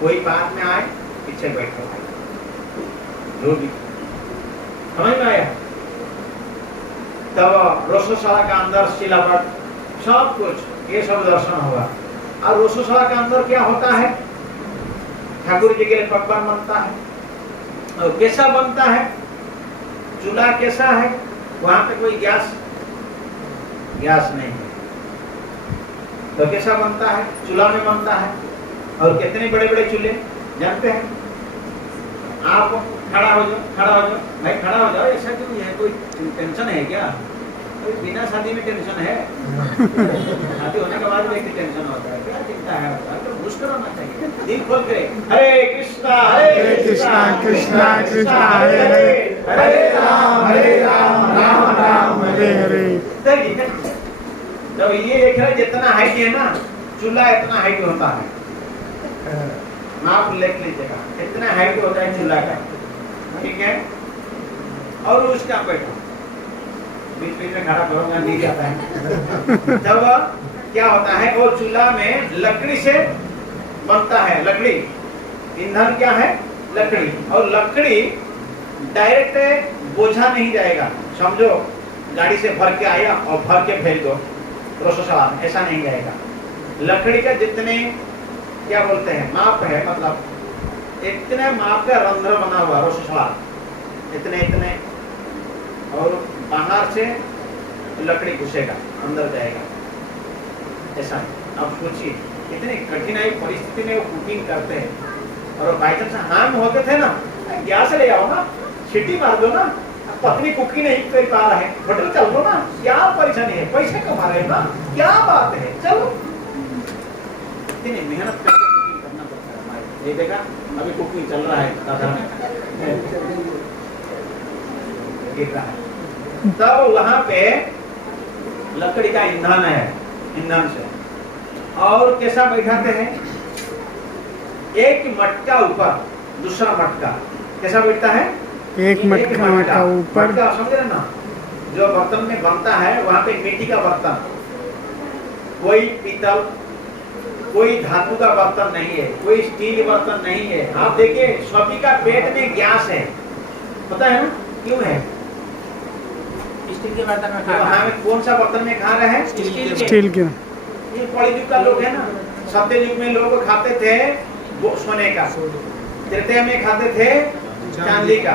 कोई बात में आए पीछे बैठो भाई, जो भी समझ में आया? तब रोसोशाला का अंदर शिलापट सब कुछ ये सब दर्शन होगा। और रोसोशाला का अंदर क्या होता है? ठाकुर जी के लिए पकवान बनता है। और कैसा बनता है? चूल्हा कैसा है, वहां पे कोई गैस नहीं है, तो कैसा बनता है, चूल्हा में बनता है। और कितने बड़े बड़े चूल्हे जानते हैं आप? खड़ा हो जाओ भाई, खड़ा हो जाओ। ऐसा क्यों है, कोई टेंशन है क्या? कोई बिना शादी में टेंशन है? शादी होने के बाद व्यक्ति टेंशन होता है, क्या चिंता है? तो घुस कर होना चाहिए, दिल खोल के हरे कृष्णा कृष्णा कृष्णा हरे हरे, हरे राम राम राम हरे हरे। तो ये देख रहे जितना हाइट है ना, चूल्हा इतना हाइट होता है। आप लिख लीजिएगा कितना हाइट होता है चूल्हा का, ठीक है। और उसका बैठो, बीच बीच में खड़ा करूंगा, नहीं जाता है। जब क्या होता है, वो चूल्हा में लकड़ी से बनता है, लकड़ी ईंधन क्या है, लकड़ी। और लकड़ी डायरेक्ट बोझा नहीं जाएगा, समझो गाड़ी से भर के आया और भर के भेज दो रोसोशाला में, ऐसा नहीं जाएगा। लकड़ी का जितने क्या बोलते हैं माप है, मतलब इतने माप का रंध्र बना हुआ रोसोशाला, इतने और बाहर से लकड़ी घुसेगा, अंदर जाएगा, ऐसा है। अब सोचिए इतनी कठिनाई परिस्थिति में वो कुकिंग करते हैं। और बाई चांस हम होते थे ना, गैस ले आओ ना, सीटी मार दो ना, पत्नी कुकिंग नहीं कर पा रहा है, होटल चल दो ना, क्या परेशानी है, पैसे कमा रहे हो ना, क्या बात है, चलो। इतनी मेहनत करके कुकिंग करना पड़ता है हमारे। ये देखा अभी कुकिंग चल रहा है दादा तब वहां पे लकड़ी का ईंधन है, ईंधन से। और कैसा बैठाते हैं, एक मटका ऊपर दूसरा मटका, कैसा बैठता है, एक मटका ऊपर, समझ रहे ना। जो बर्तन में बनता है वहां पे मिट्टी का बर्तन, कोई पीतल, कोई धातु का बर्तन नहीं है, कोई स्टील बर्तन नहीं है। आप देखिए सभी का पेट में गैस है, पता है ना क्यों है? स्टील के बर्तन में हमें कौन सा बर्तन में खा रहे हैं, स्टील के। ये कलयुग का लोग है ना। सत्ययुग में लोग खाते थे वो सोने का, त्रेता में खाते थे चांदी का,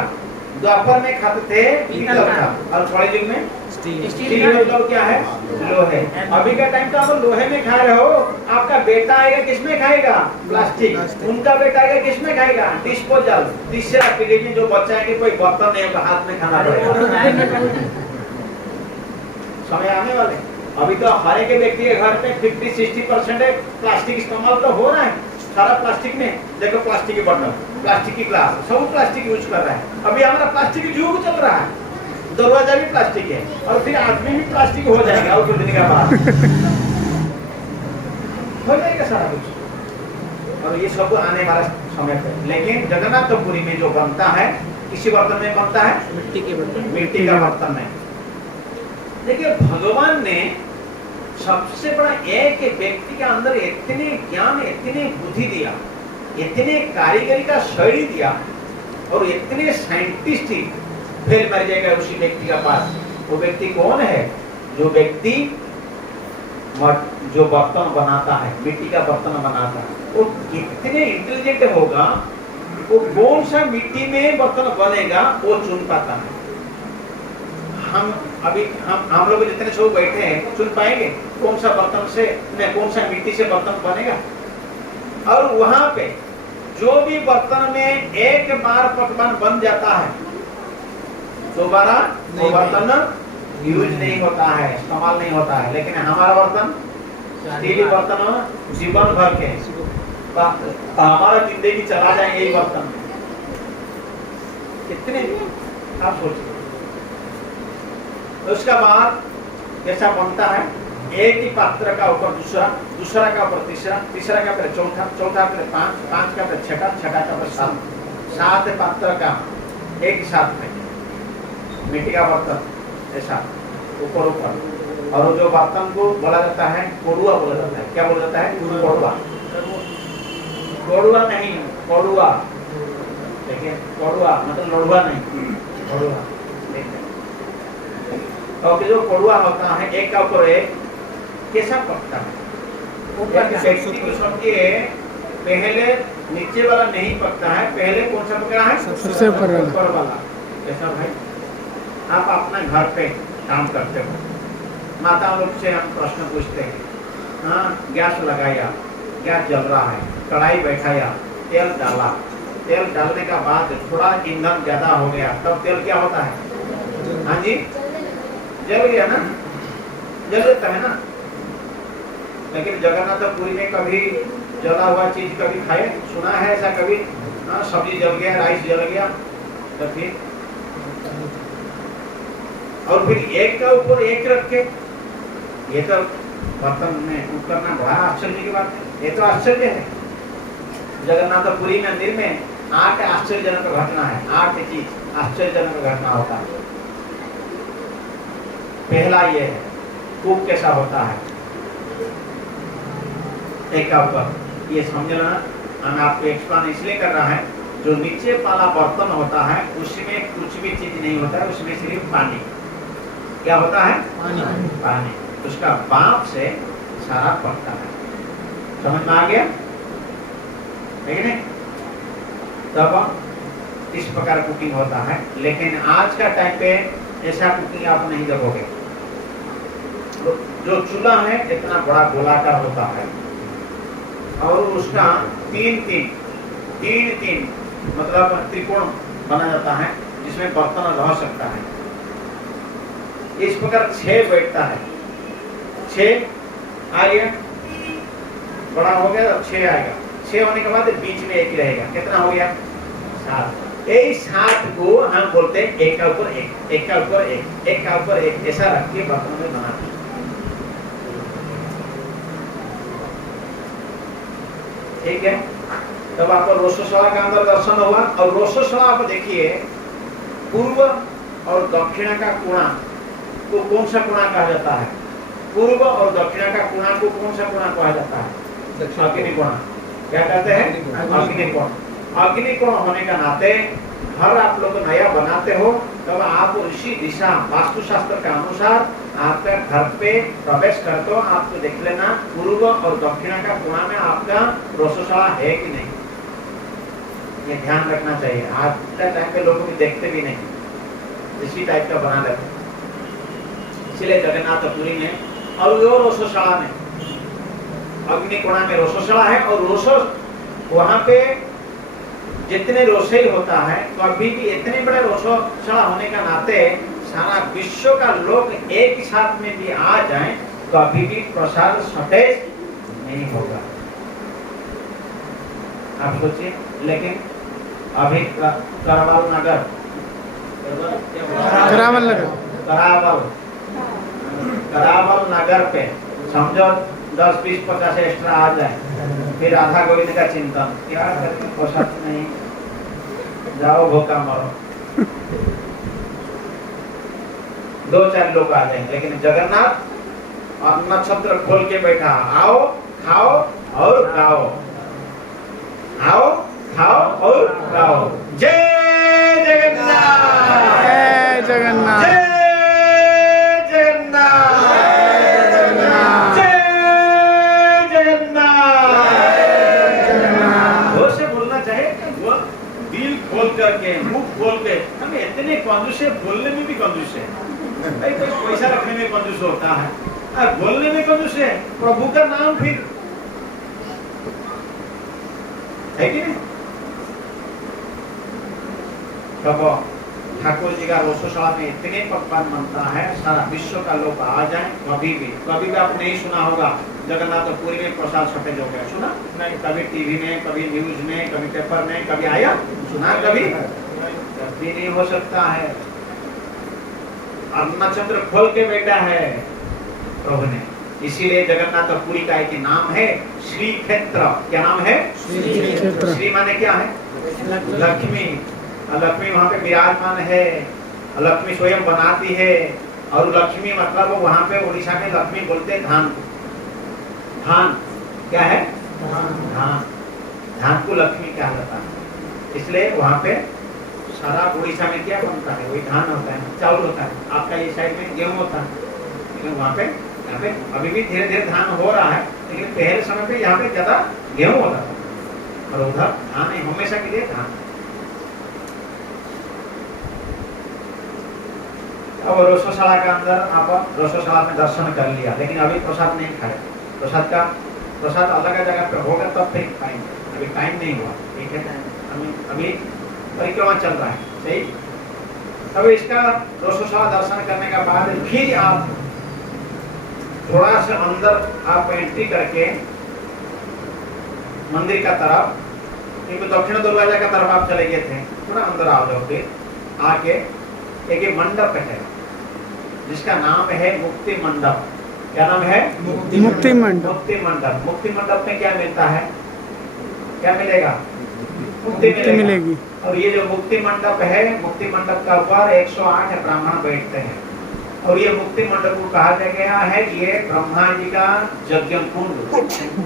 द्वापर में खाते थे पीतल का, और कलयुग में स्टील मतलब क्या है, लोहे। अभी का टाइम तो आप लोहे में खा रहे हो, आपका बेटा आएगा किसमें खाएगा, प्लास्टिक। उनका बेटा आएगा किसमें खाएगा, डिस्पोजल। तीसरा पीढ़ी में जो बच्चा है कि कोई बर्तन नहीं होगा, हाथ में खाना पड़ेगा। समय आने वाले, अभी तो हर एक व्यक्ति के घर पे 50-60% प्लास्टिक इस्तेमाल तो हो रहा है, सारा प्लास्टिक में। देखो प्लास्टिक के बर्तन, प्लास्टिक की ग्लास, सब प्लास्टिक यूज कर रहा है। अभी हमारा प्लास्टिक युग चल रहा है, दरवाजा भी प्लास्टिक है, और फिर आदमी भी प्लास्टिक हो जाएगा और कुछ दिन के बाद हो जाएगा सारा कुछ। और ये सब आने वाला समय पे। लेकिन जगन्नाथपुरी में जो बनता है, किसी बर्तन में बनता है, मिट्टी के बर्तन, मिट्टी का बर्तन में। देखिए भगवान ने सबसे बड़ा एक व्यक्ति के अंदर इतने ज्ञान, इतने बुद्धि दिया, इतने कारीगरी का शैली दिया, और इतने साइंटिस्ट ही फेल मर जाएगा उसी व्यक्ति का पास। वो व्यक्ति कौन है, जो व्यक्ति जो बर्तन बनाता है, मिट्टी का बर्तन बनाता है, वो कितने इंटेलिजेंट होगा, वो कौन सा मिट्टी में बर्तन बनेगा वो चुन पाता है। हम लोग जितने सब बैठे हैं चुन पाएंगे कौन सा बर्तन से, कौन सा मिट्टी से बर्तन बनेगा। और वहां पे जो भी बर्तन में एक बार पकवान बन जाता है, दोबारा वो बर्तन यूज नहीं होता है, इस्तेमाल नहीं होता है। लेकिन हमारा बर्तन, स्टील बर्तन जीवन भर के, हमारा जिंदगी चला जाए यही बर्तन। कितने आप सोचिए। उसका बाद कैसा बनता है, एक ही पात्र का ऊपर दूसरा, दूसरा का ऊपर तीसरा, तीसरा का ऊपर चौथा, चौथा का ऊपर पांच, पांच का ऊपर छठा, छठा का ऊपर सात, सात पात्र का एक ही साथ में मिट्टी का बर्तन ऐसा ऊपर ऊपर। और जो बर्तन को बोला जाता है कोड़ुआ बोला जाता है। क्या बोला जाता है, कोड़ुआ। कोड़ुआ नहीं, कोड़ुआ। देखिए कोड़ुआ मतलब लोढ़ुआ नहीं, कोड़ुआ। और जो कोड़ुआ होता है एक का ऊपर एक, कैसा पकता है, पहले नीचे वाला नहीं पकता है, पहले कौन सा पकड़ा है, सबसे ऊपर वाला। कैसा भाई, आप अपना घर पे काम करते हो, माता लोग से हम प्रश्न पूछते हैं, हाँ गैस लगाया, गैस जल रहा है, कढ़ाई बैठाया, तेल डाला, तेल डालने का बाद थोड़ा ईंधन ज्यादा हो गया, तब तेल क्या होता है? हाँ जी, जल गया ना, जल जाता है ना। लेकिन जगन्नाथपुरी में कभी जला हुआ चीज कभी खाए, सुना है ऐसा कभी? हाँ, सब्जी जल गया, राइस जल गया, तो फिर और फिर एक का ऊपर एक रख के, ये तो बर्तन में कुक करना बड़ा आश्चर्य की बात है। ये तो आश्चर्य है। जगन्नाथपुरी मंदिर में 8 आश्चर्यजनक घटना है, 8 चीज आश्चर्यजनक घटना होता है। पहला ये है, कुक कैसा होता है, एक का ऊपर, ये समझ लेना। हम आपको एक्सप्लेन इसलिए कर रहा है, जो नीचे वाला बर्तन होता है उसमें कुछ भी चीज नहीं होता है, उसमें सिर्फ पानी। क्या होता है? पानी। उसका बाप से सारा पड़ता है। समझ में आ गया? है कि नहीं? तब इस प्रकार कुकिंग होता है। लेकिन आज का टाइम पे ऐसा कुकिंग आप नहीं देखोगे। जो चूल्हा है इतना बड़ा गोलाकार होता है और उसका तीन मतलब त्रिकोण बना जाता है जिसमें बर्तन रह सकता है। इस प्रकार 6 बैठता है, 6 आ गया, बड़ा हो गया तो 6 आएगा। 6 होने के बाद बीच में एक ही रहेगा, कितना हो गया? 7। यही 7 को हम बोलते हैं एक का ऊपर एक, एक का ऊपर एक, एक का ऊपर एक, ऐसा रख के बर्तन में बनाते हैं। ठीक है, तब आपको रोसोशाला का अंदर दर्शन हुआ। और रोसोशाला आप देखिए, पूर्व और दक्षिण का कोना को कौन सा कोना कहा जाता है? पूर्व और दक्षिण का कोना को कौन सा कोना कहा जाता है? अग्निकोण। क्या कहते हैं? अग्निकोण। अग्निकोण होने का नाते घर आप लोग नया बनाते हो, तब आप उसी दिशा वास्तुशास्त्र के अनुसार आपका घर पे प्रवेश करते हो, आपको देख लेना पूर्व और दक्षिण का कोना में आपका रोसोशाला है कि नहीं, ये ध्यान रखना चाहिए। आज के टाइम पे लोग भी देखते भी नहीं, इसी टाइप का बना लेते। इसलिए जगन्नाथपुरी में और वो रोसोशाला में, अग्निकोणा में रोसोशाला है। और रोसो वहां पे जितने रोसोई होता है, तो अभी भी इतने बड़े रोसोशाला होने का नाते सारा विश्व का लोग एक ही साथ में भी आ जाएं तो अभी भी प्रसाद शॉर्टेज नहीं होगा। आप सोचिए। लेकिन अभी करावल नगर, करावल नगर पे समझो 10, 20, 50 एक्स्ट्रा आ जाए, फिर आधा गोविंद का चिंतन, क्या करके प्रसाद नहीं, जाओ भूखा मरो। 2-4 लोग आ जाएंगे। लेकिन जगन्नाथ और नक्षत्र खोल के बैठा, आओ खाओ और गाओ, आओ खाओ और गाओ। जय जगन्नाथ, जय जगन्नाथ, जय जगन्नाथ, जय जगन्नाथ। वो से बोलना चाहे वो दिल खोल करके, मुख खोल के। हमें इतने कंजूस है, बोलने में भी कंजूस है भाई। कोई पैसा रखने में कंजूस होता है और बोलने में कंजूस है। प्रभु का नाम फिर है कि नहीं? तब ठाकुर जी का रोसोशाला में इतने पकवान बनता है, सारा विश्व का लोग आ जाए। कभी भी आप नहीं सुना होगा जगन्नाथपुरी में प्रसाद शॉर्टेज हो गया, सुना नहीं? कभी टीवी में, कभी न्यूज में, कभी पेपर में, कभी आया, सुना कभी? कभी नहीं हो सकता है। और नक्षत्र खोल के बैठा है प्रभु ने। इसीलिए जगन्नाथपुरी का एक नाम है श्री क्षेत्र। क्या नाम है? श्री माने क्या है? लक्ष्मी। लक्ष्मी वहाँ पे विराजमान है, लक्ष्मी स्वयं बनाती है। और लक्ष्मी मतलब वहाँ पे उड़ीसा में लक्ष्मी बोलते धान। धान क्या है? धान। धान को लक्ष्मी कहा जाता है। इसलिए वहाँ पे सारा उड़ीसा में क्या बनता है? वही धान होता है, चावल होता है। आपका ये साइड में गेहूं होता है, लेकिन वहाँ पे यहाँ पे अभी भी धीरे धीरे धान हो रहा है, लेकिन पहले समय पे यहाँ पे ज्यादा गेहूं होता था और उधर धान है, हमेशा के लिए धान। अब रोसोशाला के अंदर आप रोसोशाला में दर्शन कर लिया, लेकिन अभी प्रसाद नहीं खाए। प्रसाद अलग जगह पे होगा तब फिर खाएंगे, अभी टाइम नहीं हुआ। ठीक है, अभी परिक्रमा चल रहा है, सही। अब इसका रोसोशाला दर्शन करने के बाद फिर आप थोड़ा सा अंदर आप एंट्री करके मंदिर का तरफ, क्योंकि दक्षिण दरवाजा का तरफ आप चले गए थे, थोड़ा अंदर आओ जाओ। फिर आके एक मंडप है जिसका नाम है मुक्ति मंडप। क्या नाम है? मुक्ति मंडप। मुक्ति मंडप। मुक्ति मंडप में क्या मिलता है? क्या मिलेगा? मुक्ति मिलेगी। और ये जो मुक्ति मंडप है, मुक्ति मंडप का ऊपर 108 ब्राह्मण बैठते हैं। और ये मुक्ति मंडप को कहा गया है ये ब्रह्मा जी का यज्ञ कुंड।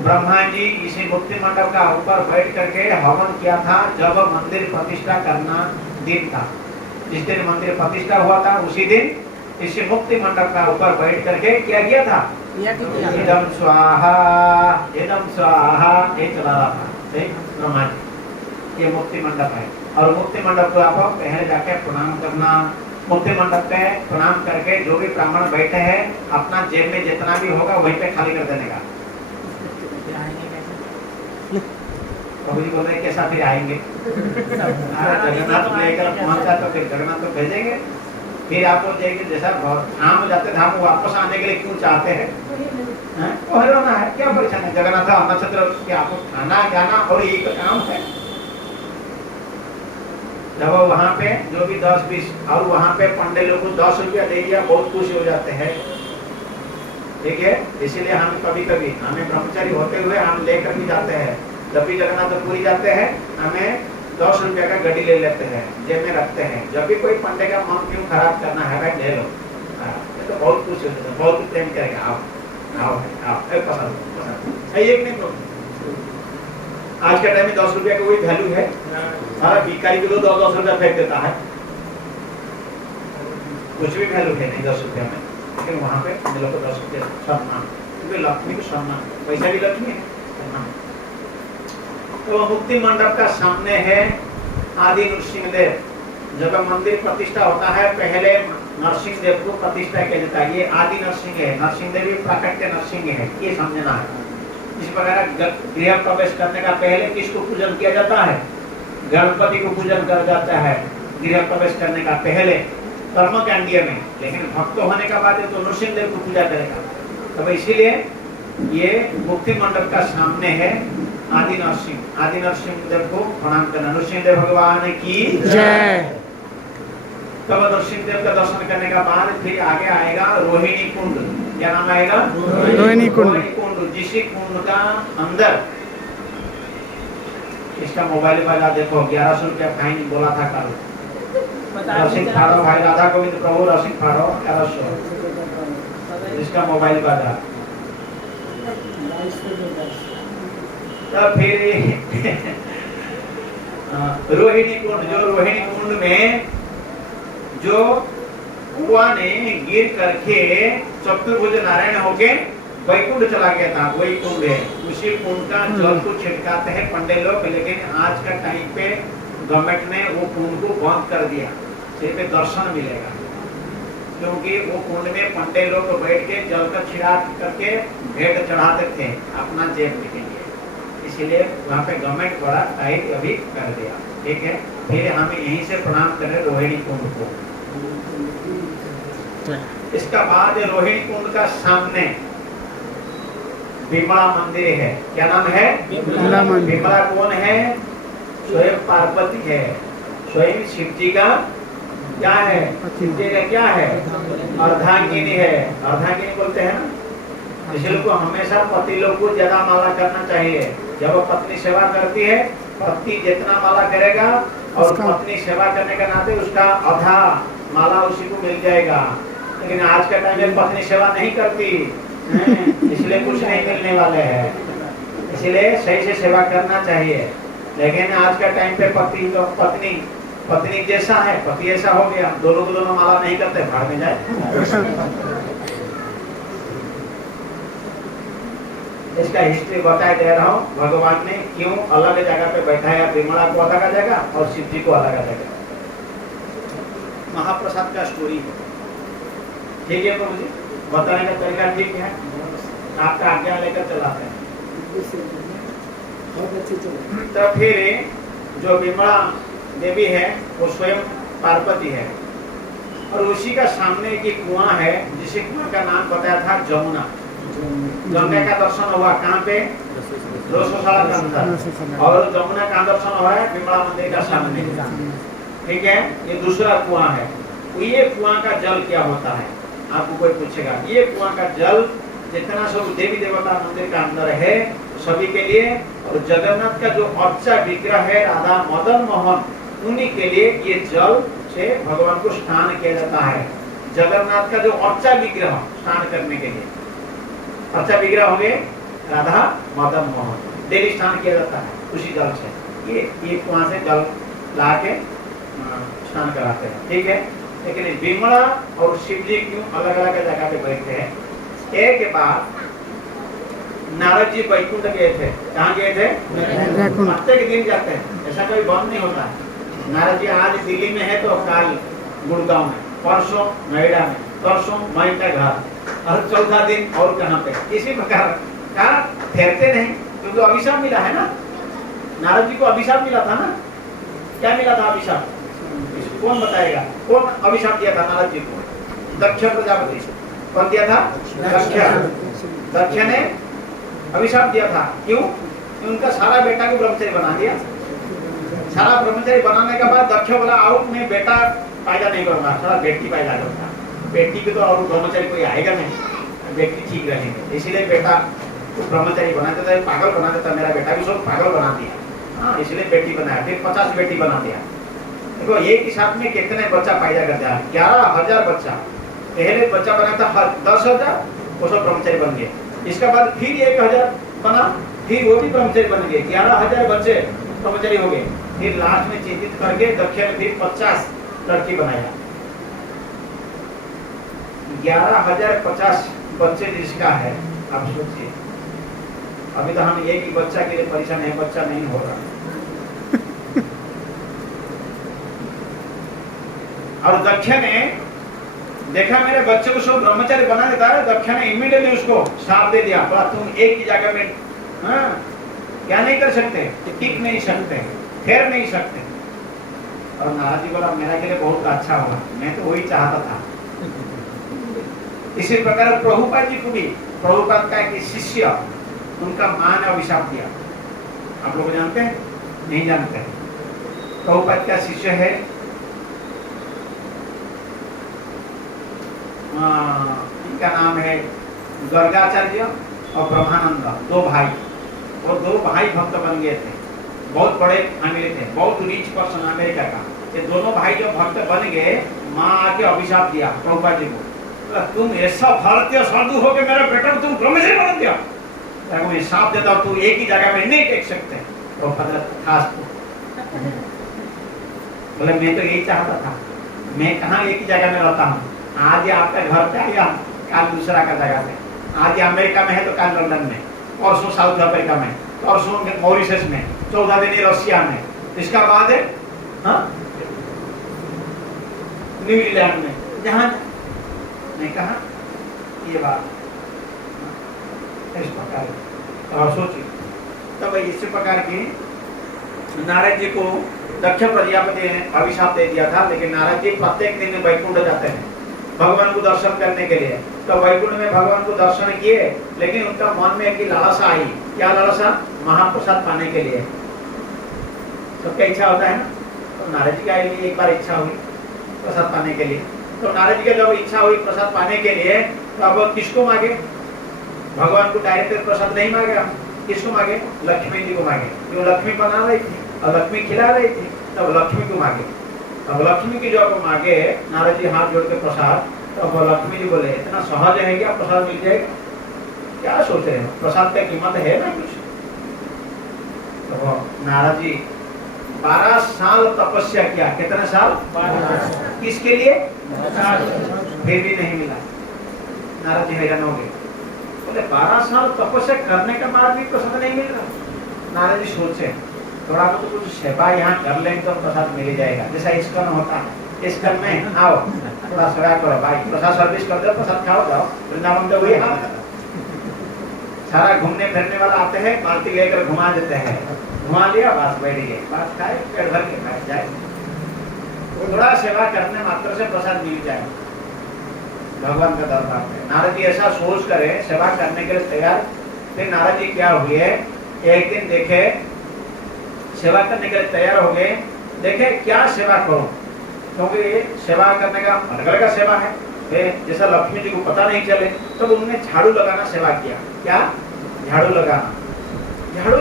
ब्रह्मा जी इसी मुक्ति मंडप का ऊपर बैठ करके हवन किया था जब मंदिर प्रतिष्ठा करना दिन था। जिस दिन मंदिर प्रतिष्ठा हुआ था उसी दिन इसी मुक्ति मंडप का ऊपर बैठ करके क्या किया था? इदम स्वाहा ये चला रहा था, सही। ब्रह्मा जी, ये मुक्ति मंडप है। और मुक्ति मंडप को आप पहले जाके प्रणाम करना। मुक्ति मंडप पे प्रणाम करके जो भी ब्राह्मण बैठे हैं अपना जेब में जितना भी होगा वहीं पे खाली कर देने का। प्रभु जी बोल रहे कैसा फिर आएंगे? जगन्नाथ लेकर पहुंचा तो फिर जगन्नाथ तो भेजेंगे। फिर आपको जाएंगे जैसा धाम जाते धाम वापस आने के लिए क्यों चाहते हैं? तो हरना है, क्या परेशानी है? जगन्नाथ नक्षत्र के आपको खाना गाना और यही तो काम है। जब वहाँ पे जो भी 10-20 और वहाँ पे पंडे लोग को 10 रुपया दे दिया, बहुत खुश हो जाते हैं। ठीक है, इसीलिए हम कभी कभी हमें ब्रह्मचारी होते हुए हम लेकर भी जाते हैं। जब भी जगन्नाथपुरी जाते हैं हमें 10 रुपया का गड्डी ले लेते हैं, जेब में रखते हैं। जब भी कोई पंडे का मन क्यों खराब करना है भाई, ले लो। तो बहुत खुश हो जाते हैं, बहुत प्रेम करेगा। आओ आओ आओ, पसंद एक नहीं। तो आज के टाइम में 10 रुपया का कोई वैल्यू है? सारा भिखारी भी तो 10 रुपया फेंक देता है, कुछ भी वैल्यू है नहीं 10 रुपया में। लेकिन वहाँ पे हम लोग को 10 रुपया सम्मान, क्योंकि लक्ष्मी को सम्मान, पैसा भी लक्ष्मी है, सम्मान। तो मुक्ति मंडप का सामने है आदि नरसिंह देव। जब मंदिर प्रतिष्ठा होता है पहले नरसिंह देव को प्रतिष्ठा किया जाता है। ये आदि नरसिंह है, नरसिंह देव प्राकट्य नरसिंह है, ये समझना है। इस प्रकार गृह प्रवेश करने का पहले किसको पूजन किया जाता है? गणपति को पूजन कर जाता है गृह प्रवेश करने का पहले कर्मकांडीय में। लेकिन भक्त होने का बाद तो नरसिंह देव को पूजा करेगा। तब इसीलिए ये मुक्ति मंडप का सामने है आदि नरसिंह देव को प्रणाम करना। नरसिंह देव भगवान की जय। तब नरसिंह देव का दर्शन करने का बाद फिर आगे आएगा रोहिणी कुंड। क्या नाम आएगा? रोहिणी कुंड। जिस कुंड का अंदर इसका मोबाइल वाला देखो 1100 रुपया फाइन बोला था कल। रसिक फाड़ो भाई राधा गोविंद प्रभु रसिक फाड़ो 1100 इसका मोबाइल वाला। तब फिर रोहिणी कुंड में जो कुआ ने गिर करके चतुर्भुज नारायण होके वैकुंठ चला गया था, वही कुंड है। उसी कुंड का जल को छिड़काते हैं पंडे लोग। लेकिन आज का टाइम पे गवर्नमेंट ने वो कुंड को बंद कर दिया, सिर्फ दर्शन मिलेगा। क्योंकि वो कुंड में पंडे लोग बैठ के जल का छिड़क करके भेंट चढ़ाते थे अपना जेब के लिए। इसलिए वहाँ पे गवर्नमेंट बड़ा टाइट अभी कर दिया। ठीक है, फिर हम यहीं से प्रणाम करें रोहिणी कुंड को। इसका बाद रोहिणी कुंड का सामने विमला मंदिर है। क्या नाम है? विमला कौन है? स्वयं पार्वती है, स्वयं शिव जी का क्या है? शिव जी का क्या है? अर्धांगिनी है। अर्धांगिनी बोलते हैं ना, इसलिए को हमेशा पति लोग को ज्यादा माला करना चाहिए। जब वो पत्नी सेवा करती है, पति जितना माला करेगा और पत्नी सेवा करने के नाते उसका आधा माला उसी को मिल जाएगा। लेकिन आज के टाइम में पत्नी सेवा नहीं करती, इसलिए कुछ नहीं मिलने वाले हैं। इसलिए सही से सेवा करना चाहिए। लेकिन आज का टाइम पे पत्नी जैसा है, पति ऐसा हो गया, दोनों को दोनों माला नहीं करते, भाड़ में जाए। इसका हिस्ट्री बताया दे रहा हूँ। भगवान ने क्यों अलग जगह पे बैठाया, विमला को अलग जगह और शिव जी को अलग जगह। महाप्रसाद का स्टोरी है। ठीक है प्रभु जी, बताने का तरीका ठीक है, आपका आज्ञा लेकर चलाते हैं। बहुत अच्छी चल तो फिर जो विमला देवी है वो स्वयं पार्वती है, और उसी का सामने एक कुआं है जिसे कुआं का नाम बताया था जमुना। गंगा का दर्शन हुआ कहाँ पे? 200 साल के अंदर, और जमुना का दर्शन हुआ है विमला मंदिर का सामने। ठीक है, ये दूसरा कुआं है। ये कुआं का जल क्या होता है? आपको कोई पूछेगा, ये कुआं का जल जितना सब देवी देवता मंदिर का अंदर है सभी के लिए, और जगन्नाथ का जो अर्चा विग्रह है राधा मदन मोहन, उन्हीं के लिए ये जल से भगवान को स्नान किया जाता है। जगन्नाथ का जो अर्चा विग्रह स्नान करने के लिए, अर्चा विग्रह हो गए राधा मदन मोहन, डेली स्नान किया जाता है उसी जल से। ये कुआं से जल ला के स्नान कराते हैं। ठीक है, लेकिन विमला और शिव जी क्यों अलग अलग जगह पे बैठते हैं? एक के बाद नारद जी वैकुंठ गए थे। कहाँ गए थे? प्रत्येक दिन जाते हैं, ऐसा कोई बंद नहीं होता। नारद जी आज दिल्ली में है तो कल गुड़गांव में, परसों नोएडा में, परसों मई का घर, और 14 दिन और कहाँ पे। इसी प्रकार का ठहरते नहीं, क्योंकि अभिशाप मिला है ना। नारद जी को अभिशाप मिला था ना। क्या मिला था अभिशाप? कौन बताएगा? कौन अभिशाप दिया था नारद जी को? दक्ष प्रजापति। कौन दिया था? दक्ष ने अभिशाप दिया था। क्यों? उनका सारा बेटा को ब्रह्मचारी बना दिया। सारा ब्रह्मचारी बनाने के बाद दक्ष बोला आउट में बेटा पैदा नहीं करूंगा, सारा बेटी पैदा करूंगा। बेटी को तो और ब्रह्मचारी कोई आएगा नहीं, बेटी ठीक रहेंगे, इसीलिए बेटा को ब्रह्मचारी बना देता है, पागल बना देता। मेरा बेटा भी सब पागल बना दिया, हाँ, इसलिए बेटी बनाया। फिर 50 बेटी बना दिया। देखो एक ही साथ में कितने बच्चा पैदा कर दिया? 11,000 बच्चा। पहले बच्चा बना था 10,000, वो सब ब्रह्मचारी बन गए। इसके बाद फिर 1,000 बना, फिर वो भी ब्रह्मचारी बन गए। 11,000 बच्चे ब्रह्मचारी हो गए। फिर लास्ट में चिंतित करके दक्ष ने फिर 50 लड़की बनाया। 11,050 बच्चे जिसका है, आप सोचिए। अभी तो हम एक ही बच्चा के लिए परेशान है, बच्चा नहीं हो रहा। और दक्ष ने देखा मेरे बच्चे को सब ब्रह्मचारी बना देता है, दक्ष ने इमीडिएटली उसको श्राप दे दिया, बोला तुम एक ही जगह में क्या नहीं कर सकते, टिक नहीं सकते, ठहर नहीं सकते। और नारद जी बोला मेरा के लिए बहुत अच्छा हुआ, मैं तो वही चाहता था। इसी प्रकार प्रभुपाद जी को भी, प्रभुपाद का एक शिष्य, उनका मां ने अभिशाप दिया। आप लोग जानते हैं? नहीं जानते हैं। प्रभुपाद का शिष्य है इनका नाम है गर्गाचार्य और ब्रह्मानंद, 2 भाई। और 2 भाई भक्त बन गए थे, बहुत बड़े अमीर थे, बहुत रिच पर्सन अमेरिका का। ये दोनों भाई जो भक्त बन गए, माँ आके अभिशाप दिया प्रभुपाद जी को, तुम ऐसा भारतीय साधु हो के मेरा बेटा तुम ब्रह्मचारी बना दिया, मैं साफ देता हूँ तू एक ही जगह में नहीं टेक सकते। तो खास बोले मैं तो यही चाहता था, मैं कहाँ एक ही जगह में रहता हूँ। आज ये आपका घर पे या कल दूसरा का जगह पे, आज ये अमेरिका में है तो कल लंदन में, परसों साउथ अफ्रीका में, परसों मॉरिशस में, 14 दिन रशिया में, इसका बाद है न्यूजीलैंड में, जहाँ नहीं कहा ये बात इस प्रकार। और सोचिए तब इसी प्रकार की नारद जी को दक्ष प्रजापति ने अभिशाप दे दिया था, लेकिन नारद जी प्रत्येक दिन वैकुंठ जाते हैं भगवान को दर्शन करने के लिए। तो वैकुंठ में भगवान को दर्शन किए, लेकिन उनका मन में एक लालसा आई। क्या लालसा? महाप्रसाद पाने के लिए। सबका इच्छा होता है ना, तो नारद जी का एक बार इच्छा हुई प्रसाद पाने के लिए। तो नारद जी का जब इच्छा हुई प्रसाद पाने के लिए, तो अब किसको मांगे? भगवान को डायरेक्ट प्रसाद नहीं मांगेगा, किसको मांगे? लक्ष्मी जी को मांगे, जो लक्ष्मी बना रही थी और लक्ष्मी खिला रही थी, तब लक्ष्मी को मांगे। अब लक्ष्मी की जब मांगे नारद जी हाथ जोड़ के प्रसाद, तो लक्ष्मी जी बोले इतना सहज है क्या प्रसाद मिल जाएगा? क्या सोच रहे हो, प्रसाद का कीमत है ना कुछ। तो नारद जी 12 साल तपस्या किया। कितने साल? 12। किसके लिए? फिर भी नहीं मिला। नारद जी हैरान हो गए, बोले 12 साल तपस्या करने के बाद भी प्रसाद नहीं मिल रहा। नारद जी सोचे थोड़ा बहुत कुछ सेवा यहाँ कर लेंगे तो प्रसाद मिल जाएगा, जैसा इस्कन होता है, इस्कन में आओ थोड़ा सेवा करो भाई, प्रसाद सर्विस कर दो, प्रसाद खाओ जाओ। वृंदावन तो वही हाल है। सारा घूमने फिरने वाला आते हैं, बाल्टी लेकर घुमा देते हैं, घुमा लिया बस बैठ गए, बस खाए पेट भर के बैठ जाए। वो थोड़ा सेवा करने मात्र से प्रसाद मिल जाए भगवान का दरबार में। नारद जी ऐसा सोच करे सेवा करने के लिए तैयार। फिर नारद जी क्या हुए, एक दिन देखे सेवा करने के लिए तैयार हो गए, देखे क्या सेवा करो, क्योंकि सेवा करने का अलग अलग का सेवा है। जैसा लक्ष्मी जी को पता नहीं चले तब तो उन्होंने झाड़ू लगाना सेवा किया। क्या? झाड़ू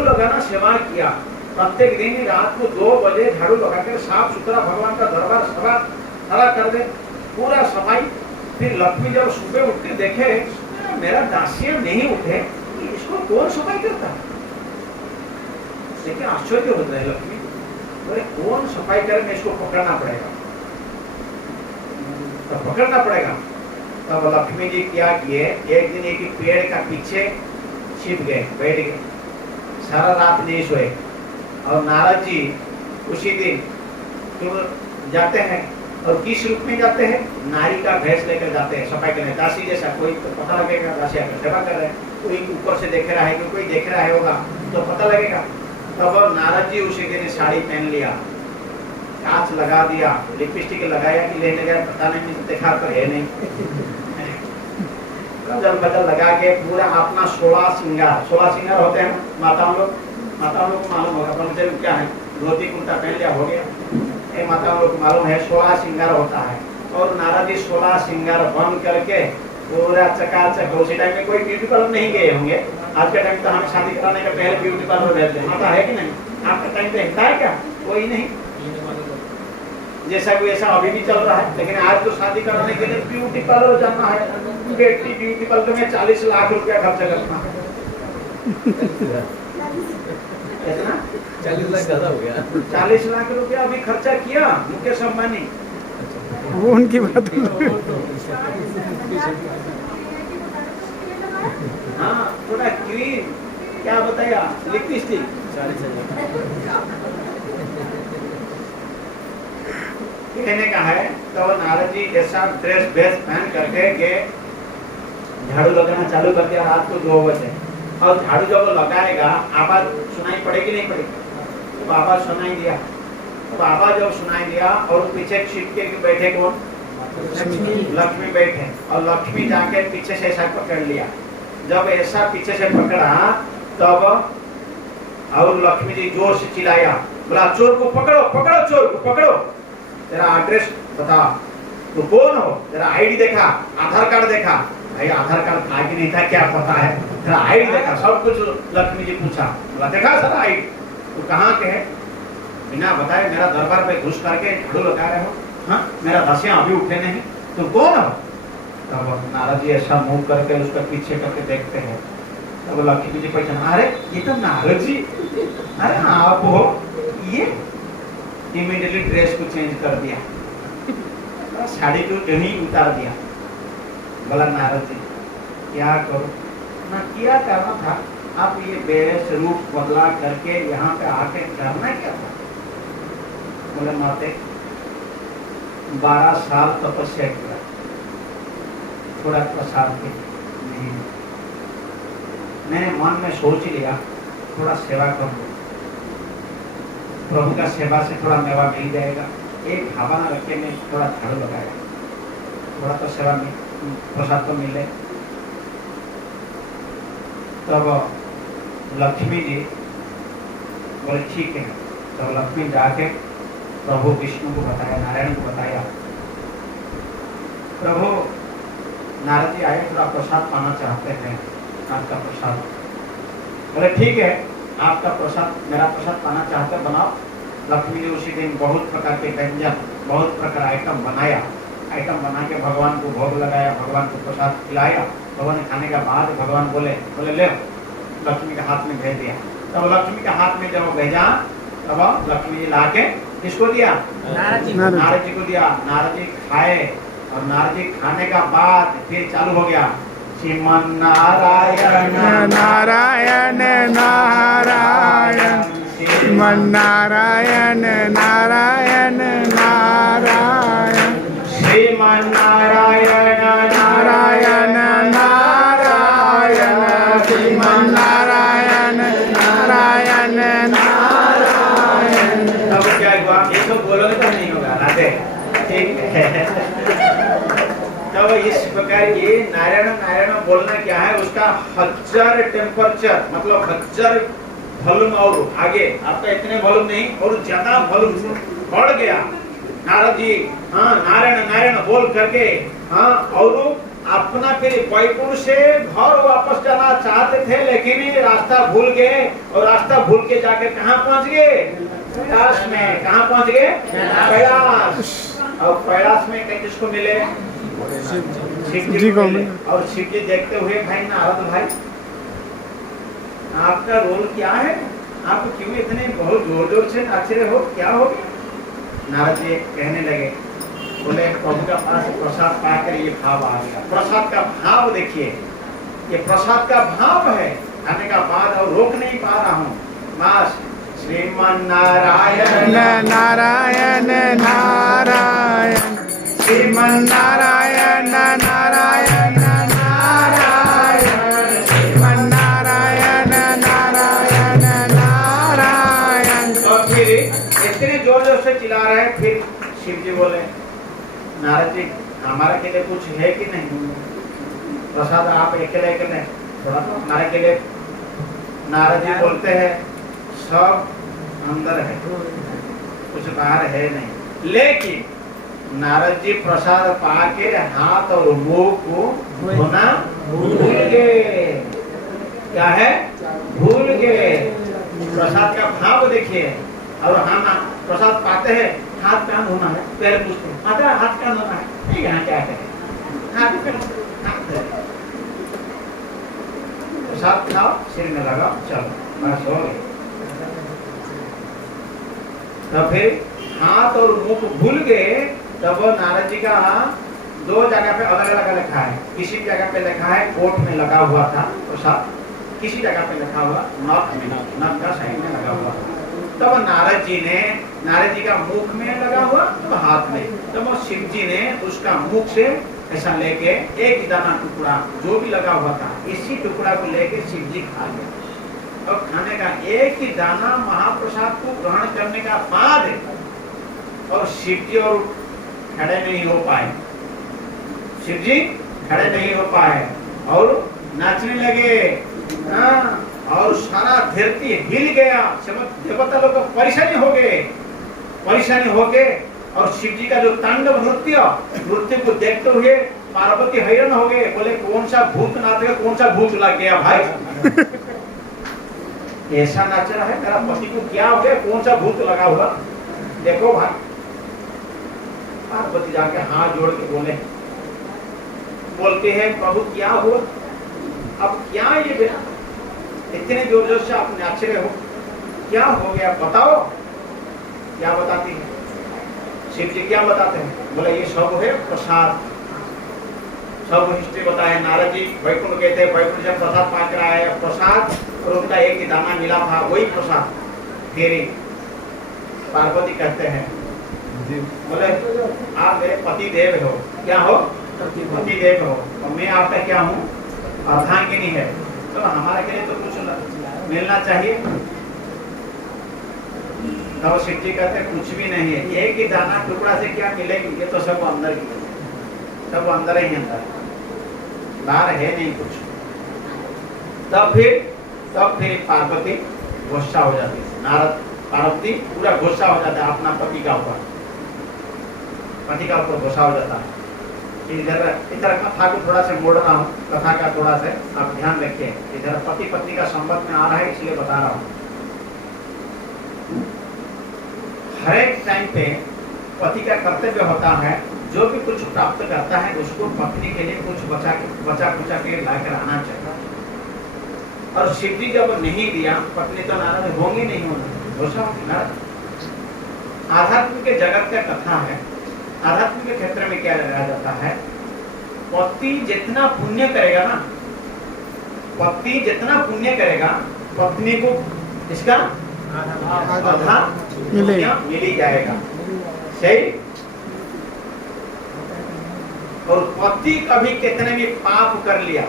लगाना सेवा किया। प्रत्येक दिन रात को 2 बजे झाड़ू लगाकर साफ सुथरा भगवान का दरबार सारा कर दे, पूरा सफाई। फिर लक्ष्मी जब सुबह उठ के देखे मेरा दासियां नहीं उठे, इसको कौन सफाई करता? लेकिन आश्चर्य होता है, लक्ष्मी बोले कौन सफाई करे, मैं इसको पकड़ना पड़ेगा, तो पकड़ना पड़ेगा। तब लक्ष्मी जी क्या किए, एक दिन एक पेड़ का पीछे छिप गए, बैठ गए, सारा रात नहीं सोए। और नारद जी उसी दिन तो जाते हैं, और किस रूप में जाते हैं? नारी का भेष लेकर जाते हैं सफाई करने, दासी जैसा। कोई तो पता लगेगा दासी आकर सेवा कर रहे हैं, कोई ऊपर से देख रहा है, कोई देख रहा है होगा तो पता लगेगा। तब नारद जी उसी दिन साड़ी पहन लिया, कांच लगा दिया, लिपस्टिक लगाया कि लेने गया पता नहीं, देखा तो है नहीं। गजल बदल लगा के पूरा अपना 16 श्रृंगार होते हैं माताओं लोग को मालूम होगा, पंचर क्या है, धोती कुर्ता पहन लिया हो गया। ये माताओं लोग को मालूम है 16 श्रृंगार होता है। और नारद जी 16 श्रृंगार बंद करके पूरा चकाचक। उसी टाइम में कोई ब्यूटी पार्लर नहीं गए होंगे, आज के टाइम तो हम शादी कराने के पहले ब्यूटी पार्लर रहते हैं, आता है कि नहीं? आपका टाइम पे है क्या? कोई नहीं, जैसा कोई ऐसा अभी भी चल रहा है। लेकिन आज तो शादी कराने के लिए ब्यूटी पार्लर जाना है, बेटी ब्यूटी पार्लर में 40 लाख रुपया खर्च करना है। कितना? 40 लाख ज्यादा हो गया। 40 लाख रुपया अभी खर्चा किया मुकेश अंबानी। वो उनकी बात हाँ, थोड़ा क्रीम क्या बताया, लिपस्टिक 40,000 कहने का है। तो नारद जी जैसा ड्रेस बेस पहन करके गए, झाड़ू लगाना चालू कर दिया रात को 2 बजे। और झाड़ू जब लगाएगा आवाज सुनाई पड़ेगी नहीं पड़ेगी? तो आवाज सुनाई दिया, तो आवाज जब सुनाई दिया और पीछे छिपके के बैठे कौन? लक्ष्मी बैठे। और लक्ष्मी जाके पीछे से ऐसा पकड़ लिया। जब ऐसा पीछे से पकड़ा तब और लक्ष्मी जी जोर से चिल्लाया, बोला चोर को पकड़ो, पकड़ो चोर को पकड़ो, तेरा एड्रेस बता, तो कौन हो, तेरा आईडी देखा, आधार कार्ड देखा। भाई आधार कार्ड था कि नहीं था क्या पता है, तेरा आईडी देखा, सब कुछ लक्ष्मी जी पूछा। बोला देखा सर आईडी, तो कहाँ के है? बिना बताए मेरा दरबार पे घुस करके झाड़ू लगा रहे हो? हाँ, मेरा दासियां अभी उठे नहीं, तो कौन हो? तब नारद जी ऐसा मुंह करके उसका पीछे करके देखते हैं। तब लक्ष्मी जी पहचाना, अरे ये तो नारद जी, अरे आप हो ये। इमीडिएटली ड्रेस को चेंज कर दिया, साड़ी को कहीं उतार दिया। बोला नारद जी क्या करो ना, क्या करना था, आप ये वेश रूप बदला करके यहाँ पे आके करना क्या था? बोले माते 12 साल तपस्या किया, थोड़ा प्रसाद के नहीं, मैंने मन में सोच लिया थोड़ा सेवा कर लो, प्रभु का सेवा से थोड़ा मेवा मिल जाएगा। एक भावना रख के मैं थोड़ा झाड़ू लगाया, थोड़ा तो सेवा में प्रसाद तो मिले। तब लक्ष्मी जी बोले ठीक है। तो लक्ष्मी जाके प्रभु विष्णु को बताया, नारायण को बताया, प्रभु नारद जी आए, थोड़ा प्रसाद पाना चाहते हैं, आपका प्रसाद। बोले ठीक है, आपका प्रसाद, मेरा प्रसाद पाना चाहते बनाओ। लक्ष्मी जी उसी दिन बहुत प्रकार के व्यंजन, बहुत प्रकार आइटम बनाया, आइटम बना के भगवान को भोग लगाया, भगवान को प्रसाद खिलाया। भगवान खाने के बाद भगवान बोले ले, लक्ष्मी के हाथ में भेज दिया। तब लक्ष्मी के हाथ में जब भेजा तब लक्ष्मी जी लाके किसको दिया? नारद जी को दिया। नारद जी खाए, और नारद जी खाने का बाद फिर चालू हो गया श्रीमन नारायण नारायण नारायण श्रीमन नारायण नारायण नारायण श्रीमन तो इस प्रकार ये नारायण नारायण बोलना क्या है, उसका 1000 टेम्परेचर मतलब 1000 वॉल्यूम और आगे, आपका इतने वॉल्यूम नहीं और ज्यादा वॉल्यूम से बढ़ गया। नारद जी हाँ नारायण नारायण बोल करके हाँ और अपना फिर वैकुंठ से घर वापस जाना चाहते थे, लेकिन रास्ता भूल गए और रास्ता भूल के जाकर कहाँ पहुँच गए, कैलाश में। कहाँ पहुँच गए, कैलाश। और कैलाश में किसको मिले, शिव जी को मिले। और शिव जी देखते हुए भाई नारद भाई आपका रोल क्या है, आप क्यों इतने बहुत जोर जोर से नाच रहे हो, क्या हो गया। नारद जी कहने लगे, बोले प्रभु का पास प्रसाद पाकर ये भाव आ गया। प्रसाद का भाव देखिए, ये प्रसाद का भाव है, खाने का बाद और रोक नहीं पा रहा हूँ। मास श्रीमन नारायण नारायण नारायण श्रीमन नारायण नारायण नारायण श्रीमन नारायण नारायण नारायण। और फिर इतने जोर जोर से चिल्ला रहे हैं। फिर शिव जी बोले, नारद जी हमारे के लिए कुछ है कि नहीं, प्रसाद आप अकेले अकेले थोड़ा तो हमारे के लिए। नारद जी बोलते हैं सब अंदर है, कुछ बाहर है नहीं। लेकिन नारद जी प्रसाद पाके हाथ और मुंह को धोना भूल गए। क्या है, भूल गए। प्रसाद का भाव देखिए। और हम प्रसाद पाते हैं, हाथ कान धोना है, पहले पूछते हैं आता हाथ कान धोना है, नहीं यहाँ क्या करें, हाथ प्रसाद खाओ, सिर में लगाओ, चलो बस हो गए। तो फिर हाथ और मुंह को भूल गए। तब वो नारद जी का 2 जगह पे अलग अलग लिखा है। किसी जगह पे लिखा है कोट में लगा हुआ था प्रसाद, किसी जगह पे लिखा हुआ नख का साइड में लगा हुआ। तब नारद जी का मुख में लगा हुआ, तब हाथ में। तब शिव जी ने उसका मुख से ऐसा लेके एक दाना टुकड़ा जो भी लगा हुआ था, इसी टुकड़ा को लेके शिव जी खा गए। और खाने का एक ही दाना महाप्रसाद को ग्रहण करने का बाद और शिव जी और खड़े नहीं हो पाए, शिव जी खड़े नहीं हो पाए और नाचने लगे। हाँ, और सारा धरती हिल गया, देवता लोग को परेशानी हो गए। और शिव जी का जो तांडव नृत्य को देखते हुए पार्वती हैरान हो गए। बोले कौन सा भूत नाच गया, कौन सा भूत लग गया भाई, ऐसा नाच रहा है, मेरा पति को क्या हो गया, कौन सा भूत लगा हुआ, देखो भाई। पार्वती जाके हाथ जोड़ के बोलते हैं प्रभु क्या हुआ, अब क्या ये बेटा इतने जोर जोर से आप नाच रहे हो, क्या हो गया बताओ। क्या बताती है शिव जी, क्या बताते हैं, बोले ये सब है प्रसाद, सब हिस्ट्री बताए। नारद जी वैकुंठ गए थे, वैकुंठ से प्रसाद पाकर आए, प्रसाद और उनका एक ही दाना मिला था, वही प्रसाद। फिर पार्वती कहते हैं, बोले आप मेरे पति देव हो, क्या हो, पति देव हो, और मैं आपका क्या हूँ, अर्धांगिनी है, तो हमारे के लिए तो कुछ मिलना चाहिए। तब शिव जी कहते हैं कुछ भी नहीं है, एक ही दाना टुकड़ा से क्या मिलेगी, ये तो सब अंदर ही, सब अंदर ही अंदर, बाहर है नहीं कुछ। तब फिर पार्वती गुस्सा हो जाती है, नारद पार्वती पूरा गुस्सा हो जाता है अपना पति का ऊपर गुस्सा हो जाता है। इधर कथा को थोड़ा सा मोड़ रहा हूँ, कथा का थोड़ा सा आप ध्यान रखिए। इधर पति पत्नी का संबंध में आ रहा है, इसलिए बता रहा हूँ। हर एक टाइम पे पति का कर्तव्य होता है, जो भी कुछ प्राप्त करता है उसको पत्नी के लिए कुछ बचा कुचा के लाकर आना चाहिए। और शिव जी जब नहीं दिया, पत्नी तो नाराज होंगी नहीं होना। आध्यात्म के जगत का कथा है, आध्यात्म के क्षेत्र में क्या लगाया जाता है, पति जितना पुण्य करेगा ना, पति जितना पुण्य करेगा पत्नी को इसका आधा मिल ही जाएगा, सही। और पति कभी कितने भी पाप कर लिया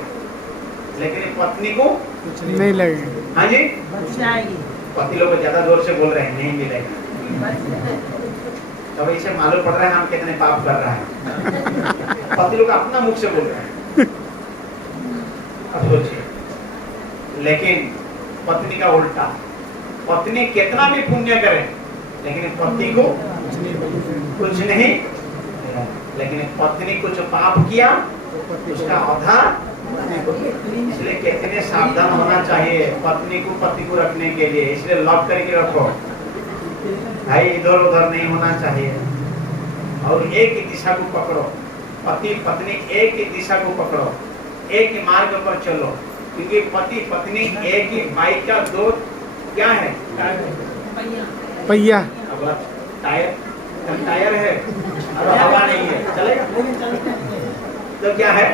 लेकिन पत्नी को कुछ नहीं लगेगा। हाँ जी, कुछ आएगी। पति लोग ज्यादा जोर से बोल रहे हैं, नहीं मिलेगा। तब इसे मालूम पड़ रहा है हम कितने पाप कर रहे हैं। पति लोग अपना मुख से बोल रहे हैं। अब सोचिए, लेकिन पत्नी का उल्टा, पत्नी कितना भी पुण्य करे लेकिन पति को कुछ नहीं, लेकिन पत्नी कुछ पाप किया उसका आधार। इसलिए कितने सावधान होना चाहिए पत्नी को पति को रखने के लिए। इसलिए लॉक करके रखो भाई, इधर उधर नहीं होना चाहिए और एक ही दिशा को पकड़ो। पति पत्नी एक ही दिशा को पकड़ो, एक ही मार्ग पर चलो, क्योंकि पति पत्नी एक ही बाइक का दो क्या है, पहिया। टायर, टायर है और हवा नहीं है, चलेगा? तो क्या है,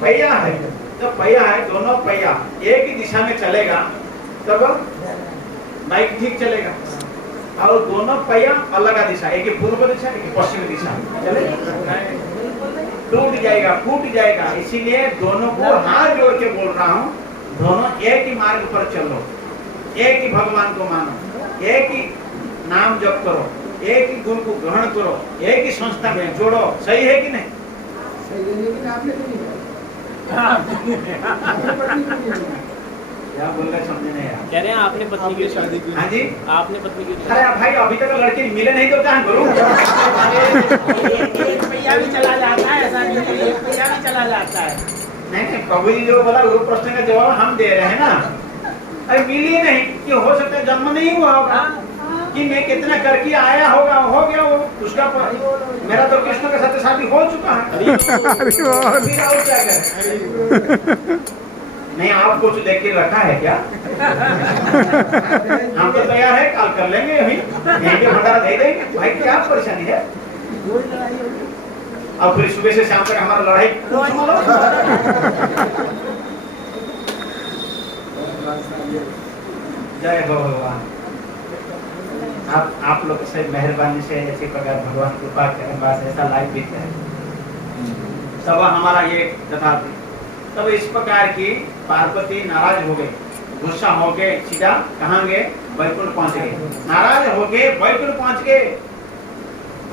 पहिया है। तो पहिया है, दोनों पहिया एक ही दिशा में चलेगा तब बाइक ठीक चलेगा। और दोनों पहिया अलग दिशा, एक पूर्व दिशा एक पश्चिम दिशा, चलेगा? टूट जाएगा, फूट जाएगा। इसीलिए दोनों को हाथ जोड़ के बोल रहा हूँ, दोनों एक ही मार्ग पर चलो, एक ही भगवान को मानो, एक ही नाम जप करो, एक ही गुरु को ग्रहण करो, एक ही संस्था में जोड़ो। सही है कि नहीं? सही है, लेकिन आपने तो नहीं क्या बोल रहे समझे नहीं यार? कह रहे हैं आपने पत्नी की शादी की। हाँ जी, आपने पत्नी की। अरे भाई अभी तक लड़के मिले नहीं तो क्या करूं? एक पहिया भी चला जाता है, ऐसा नहीं है, एक पहिया भी चला जाता है। नहीं, प्रभु जी जो बोला वो प्रश्न का जवाब हम दे रहे हैं ना। अरे मिली नहीं कि हो सकता है जन्म नहीं हुआ होगा, कि मैं कितना करके आया होगा, हो गया वो उसका मेरा तो कृष्ण के साथ शादी हो चुका है। फिर और क्या करें? नहीं, आप कुछ देख के रखा है क्या? हम तो तैयार है, कॉल कर लेंगे, अभी यहीं पे भंडारा दे देंगे। भाई क्या परेशानी है? और फिर सुबह से शाम तक हमारा लड़ाई जय हो भगवान। आप लोग से मेहरबानी से ऐसे प्रकार भगवान कृपा करें, बस ऐसा लाइफ बीत है। तब हमारा ये कथा थी। तब इस प्रकार की पार्वती नाराज हो गए, गुस्सा हो गए, सीधा कहाँ गए? बैकुंठ पहुंच गए। नाराज हो गए, बैकुंठ पहुंच गए,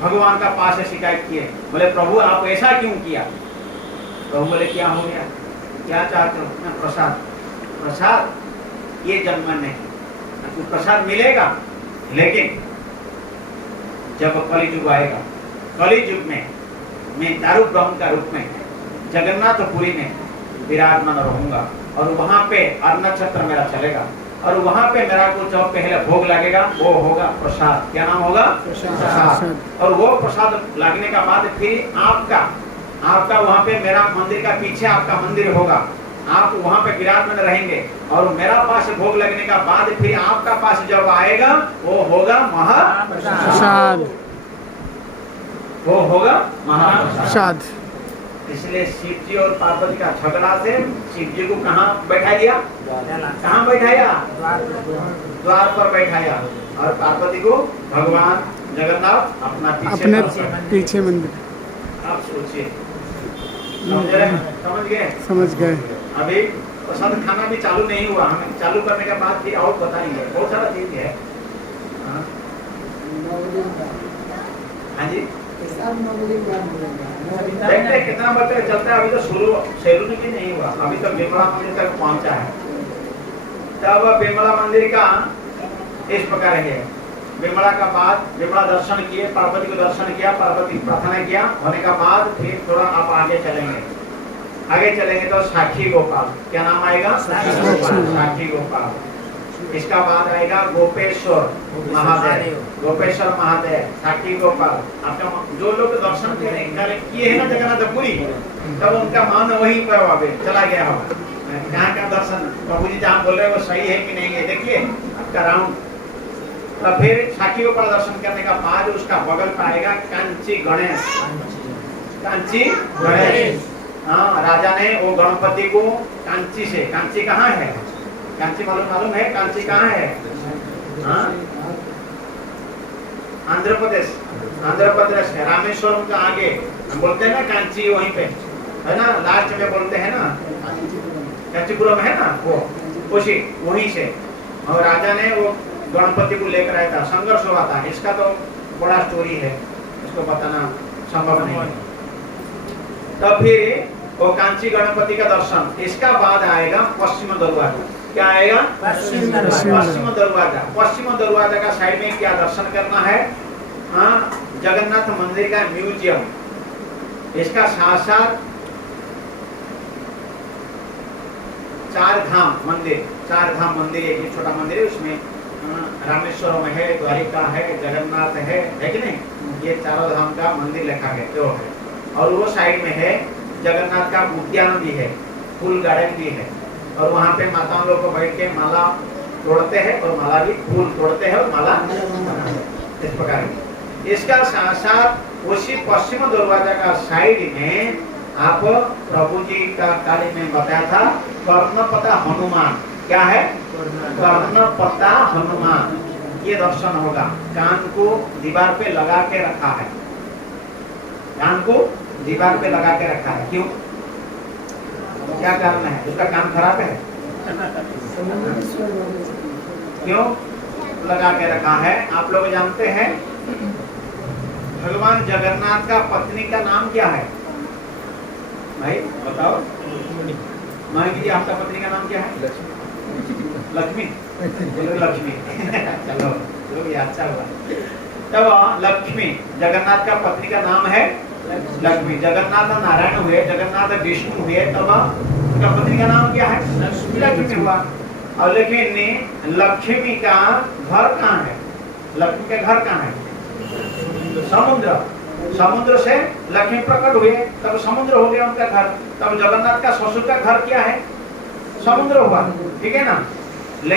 भगवान का पास से शिकायत किए। बोले प्रभु आप ऐसा क्यों किया? प्रभु बोले क्या हो गया, क्या चाहते हो? मैं प्रसाद। प्रसाद ये जन्म नहीं, तो प्रसाद मिलेगा, लेकिन जब कलि युग आएगा, कलि युग में मैं दारू ब्रह्म का रूप में जगन्नाथपुरी में विराजमान रहूंगा और वहां पे नक्षत्र मेरा चलेगा और वहां पे मेरा को जो पहले भोग लगेगा वो होगा प्रसाद। क्या नाम होगा? प्रसाद। और वो प्रसाद लगने का बाद फिर आपका वहां पे मेरा मंदिर का पीछे आपका मंदिर होगा, आप वहां पे विराजमान रहेंगे और मेरा पास भोग लगने का बाद फिर आपका पास जब आएगा वो होगा महाप्रसाद, वो होगा महाप्रसाद। इसलिए शिव जी और पार्वती का झगड़ा से शिव जी को कहाँ बैठा दिया? कहाँ बैठाया? द्वार पर बैठाया और पार्वती को भगवान जगन्नाथ अपने पीछे मंदिर। आप सोचिए, समझ गए? अभी प्रसाद खाना भी चालू नहीं हुआ, हमें चालू करने के बाद फिर और बताएंगे, बहुत सारा चीज है। हाँ जी, देखते कितना बच्चे चलता है। अभी तो शुरू भी नहीं हुआ, अभी तो बिमला मंदिर तक पहुंचा है। तब बिमला मंदिर का इस प्रकार है, बिमला का बाद बिमला दर्शन किए, पार्वती को दर्शन किया, पार्वती प्रार्थना किया, होने का बाद फिर थोड़ा आप आगे चलेंगे तो साक्षी गोपाल। क्या नाम आएगा? साक्षी गोपाल। इसका बाद आएगा गोपेश्वर महादेव, गोपेश्वर महादेव, साक्षी गोपाल। आपका जो लोग दर्शन किए हैं ना जगन्नाथपुरी, तब उनका मन वहीं पर चला गया हो। यहाँ का दर्शन प्रभु जी जहाँ बोल रहे हैं वो सही है कि नहीं है, देखिए आपका राउंड। तो फिर साक्षी गोपाल दर्शन करने का बाद उसका बगल पर आएगा कांची गणेश। कांची गणेश, हाँ, राजा ने वो गणपति को कांची से, कांची कहाँ है? कांची मालूम है? कांची कहाँ है? हाँ, आंध्र प्रदेश है, रामेश्वरम का आगे हम बोलते हैं ना कांची, वहीं पे है ना, लास्ट में बोलते हैं ना कांचीपुरम है ना, वो उसी वहीं से। और राजा ने वो गणपति को लेकर आया था, संघर्ष हुआ था। इसका तो बड़ा स्टोरी है, इसको बताना संभव नहीं है। तब फिर वो कांची गणपति का दर्शन, इसका बाद आएगा पश्चिम दरवाजा। क्या आएगा? पश्चिम दरवाजा। पश्चिम दरवाजा। पश्चिम दरवाजा का साइड में क्या दर्शन करना है? जगन्नाथ मंदिर का म्यूजियम, इसका साथ साथ चार धाम मंदिर, एक छोटा मंदिर है, उसमें रामेश्वरम है, द्वारिका है, जगन्नाथ है कि नहीं? ये चारों धाम का मंदिर लिखा गया जो है। और वो साइड में है जगन्नाथ का उद्यान भी है, फूल गार्डन भी है, और वहाँ पे माताओं लोग को बैठ के माला तोड़ते हैं और माला भी फूल तोड़ते हैं और माला इस प्रकार की। इसका साथ साथ उसी पश्चिम दरवाजा का साइड में आप प्रभु जी का कार्य में बताया था कर्णपता हनुमान। क्या है? कर्णपता हनुमान, ये दर्शन होगा। कान को दीवार पे लगा के रखा है, कान को दीवार पे लगा के रखा है। क्यों? क्या कारण है? उसका कान खराब है? क्यों लगा के रखा है? आप लोग जानते हैं भगवान जगन्नाथ का पत्नी का नाम क्या है? भाई बताओ। मांगी जी, आपका पत्नी का नाम क्या है? लक्ष्मी। लक्ष्मी। चलो ये अच्छा हुआ। तब लक्ष्मी, जगन्नाथ का पत्नी का नाम है लक्ष्मी। जगन्नाथ नारायण हुए, जगन्नाथ विष्णु हुए, तब उनका पत्नी का नाम क्या है? लक्ष्मी हुआ। और लेकिन लक्ष्मी का घर कहाँ है? लक्ष्मी का घर कहाँ है? समुद्र। समुद्र से लक्ष्मी प्रकट हुए, तब समुद्र हो गया उनका घर। तब जगन्नाथ का ससुर का घर क्या है? समुद्र हुआ। ठीक है ना?